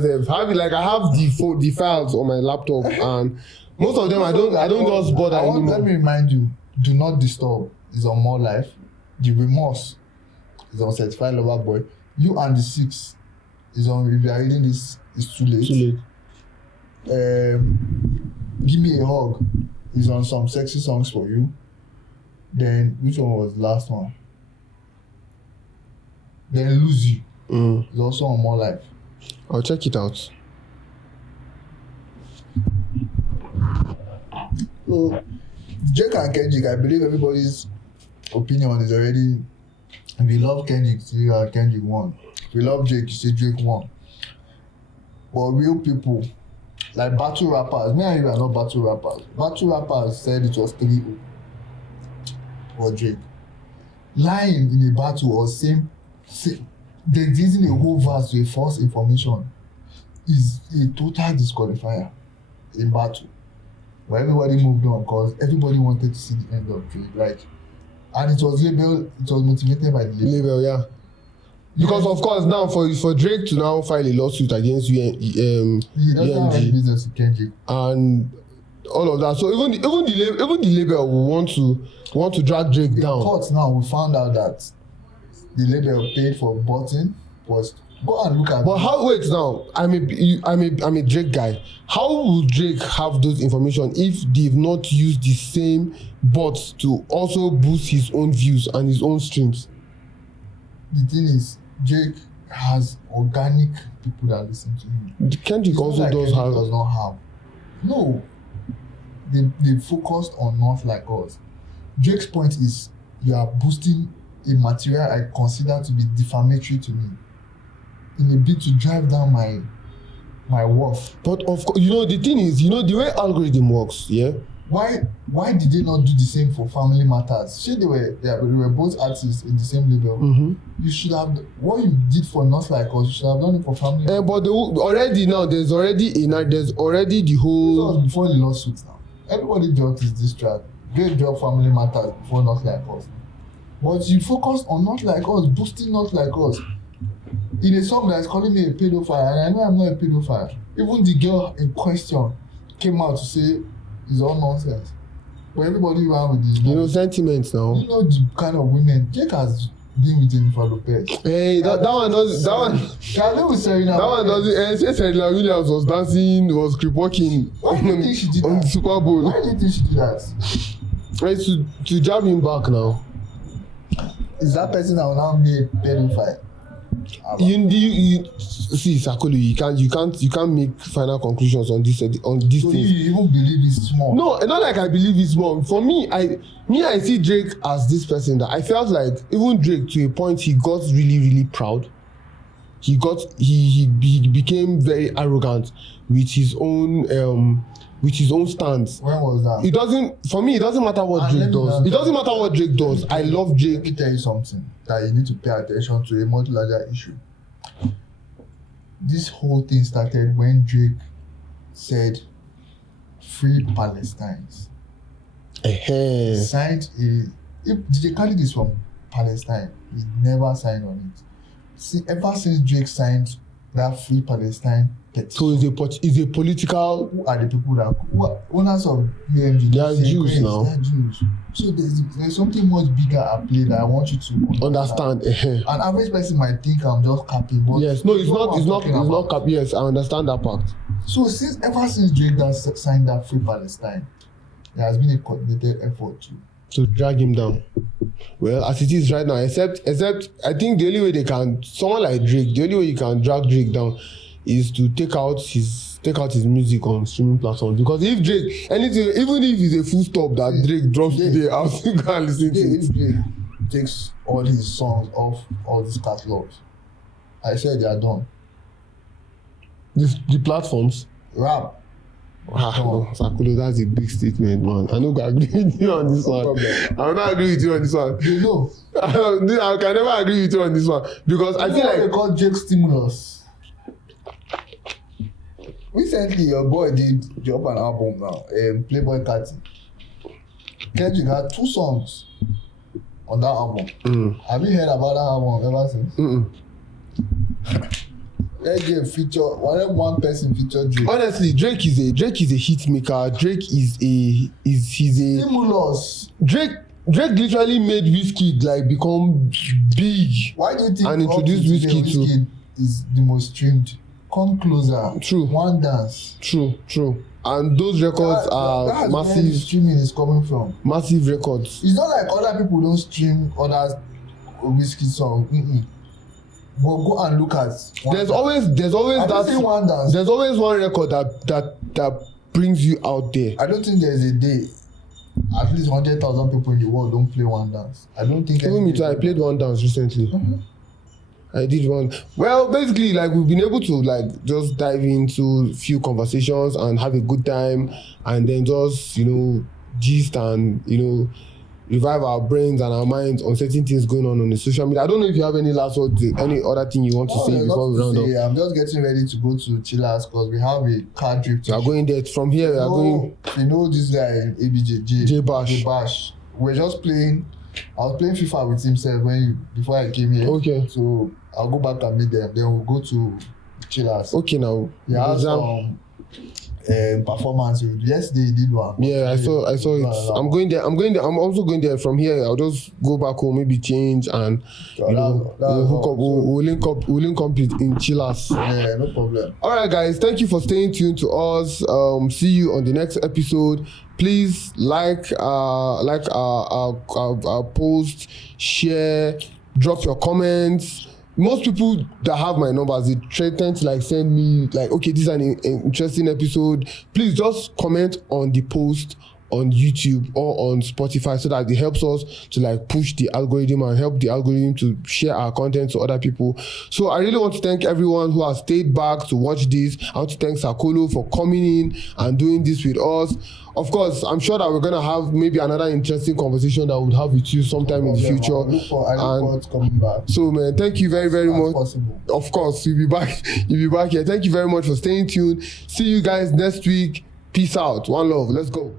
I have the files on my laptop, and most of them I don't just bother anymore. Let me remind you: Do Not Disturb is on More Life. The Remorse is on Certified Lover Boy. You and the Six is on If You Are Reading This Is Too Late. Give Me a Hug is on Some Sexy Songs for You. Then which one was the last one? Then Lose You is also on More Life. I'll check it out. So Drake and Kendrick, I believe everybody's opinion is already. If you love Kendrick, you say Kendrick won. If you love Drake, you say Drake won. But real people, like battle rappers, me and you are not battle rappers. Battle rappers said it was 3-0 for Drake. Lying in a battle or they're using a whole verse with false information is a total disqualifier in battle. But everybody moved on because everybody wanted to see the end of Drake. And it was motivated by the label. Yeah. Because of course now for Drake to now file a lawsuit against he doesn't have any business with Kendrick and all of that. So even the label will want to drag Drake down. In court now we found out that the label paid for botting was go and look at. But wait now, I'm a Drake guy. How will Drake have those information if they've not used the same bots to also boost his own views and his own streams? The thing is, Drake has organic people that listen to him. Kendrick also does not have. No, they focused on Not Like Us. Drake's point is you are boosting a material I consider to be defamatory to me in a bid to drive down my worth. But of course, the thing is, the way algorithm works, yeah. Why did they not do the same for Family Matters? Sure, they were both artists in the same label. You should have what you did for Not Like Us. You should have done it for Family. But there's already the whole. This was before the lawsuit. Now everybody dropped this track. Drake dropped Family Matters before Not Like Us. But you focused on Not Like Us, boosting Not Like Us in a song that is calling me a pedophile, and I know I'm not a pedophile. Even the girl in question came out to say it's all nonsense. But everybody around with the You know sentiments now. you know the kind of women Jake has been with Jennifer Lopez. Hey, that one does that one. Can live with Serena. That one doesn't. Say Serena Williams was dancing, was creep walking Why do you think she did on the that? Super Bowl. Why do you think she did that? Right, to jab him back now. Is that person that will now be a pedophile? You see, Sakolo, you can't make final conclusions on this So things. you even believe it's small? No, not like I believe it's wrong. For me, I see Drake as this person that I felt like even Drake to a point he got really, really proud. He became very arrogant with his own stance. When was that? It doesn't matter what Drake does. It doesn't matter what Drake does. I love Let Drake. me tell you something that you need to pay attention to, a much larger issue. This whole thing started when Drake said free Palestinians. Signed if DJ Khaled is from Palestine, he never signed on it. See, ever since Drake signed that free Palestine petition, So it's a political. who are the people who are owners of UMG? They are Jews now. They are Jews. So there's something much bigger at play that I want you to Understand. An average person might think I'm just capping, but Yes. No, it's you know what I'm not. talking about. Cap. Yes, I understand that part. So ever since Drake signed that free Palestine, there has been a coordinated effort To drag him down. Well, as it is right now, except I think the only way someone like Drake, the only way you can drag Drake down is to take out his music on streaming platforms. Because if Drake, anything, even if it's a full stop that Drake drops today, I'll still go and listen to it. If Drake takes all his songs off all these catalogs, I said they are done. The platforms. Rap. No, Sakolo, that's a big statement, man. I don't agree with you on this one. I will not agree with you on this one. You know. I can never agree with you on this one because I feel what they like call Drake stimulus. Recently, your boy did drop an album now, Playboy Carti. Kendrick had 2 songs on that album. Have you heard about that album ever since? AJ feature, whatever one person featured Drake. honestly, Drake is a hit maker. Drake he's a Stimulus. Drake literally made Wizkid like become big. Why do you think And introduced Wizkid to- Wizkid is the most streamed? Come closer. True. One dance. True. And those records are that's where the massive streaming is coming from. records. It's not like other people don't stream other Wizkid songs. But go and look at. There's always I don't think one dance. there's always one record that brings you out there. I don't think there's a day at least 100,000 people in the world don't play one dance. I don't think. Even me too, I played one dance recently. I did one. Well, basically, like we've been able to like just dive into a few conversations and have a good time, and then just gist and revive our brains and our minds on certain things going on the social media. I don't know if you have any last words, any other thing you want to say before we round up. I'm just getting ready to go to Chillers because we have a car trip. We are going there from here. We are going. You know this guy in ABJ J Bash. We're just playing. I was playing FIFA with himself before I came here. Okay. So I'll go back and meet them. Then we'll go to Chillers. Okay now. He has some performance. Yesterday he did one. Yeah, I saw it. I'm going there. I'm also going there from here. I'll just go back home, maybe change and we'll hook up. We'll link up in Chillers. Yeah, no problem. All right, guys. Thank you for staying tuned to us. See you on the next episode. Please like our post, share, drop your comments. Most people that have my numbers, they tend to send me okay, this is an interesting episode. Please just comment on the post on YouTube or on Spotify so that it helps us to push the algorithm and help the algorithm to share our content to other people. So I really want to thank everyone who has stayed back to watch this. I want to thank Kolo for coming in and doing this with us. Of course, I'm sure that we're going to have maybe another interesting conversation that we'll have with you sometime in the future. I look forward to coming back. So, man, thank you very, very much. Possible. Of course, you'll be back. You'll be back here. Thank you very much for staying tuned. See you guys next week. Peace out. One love. Let's go.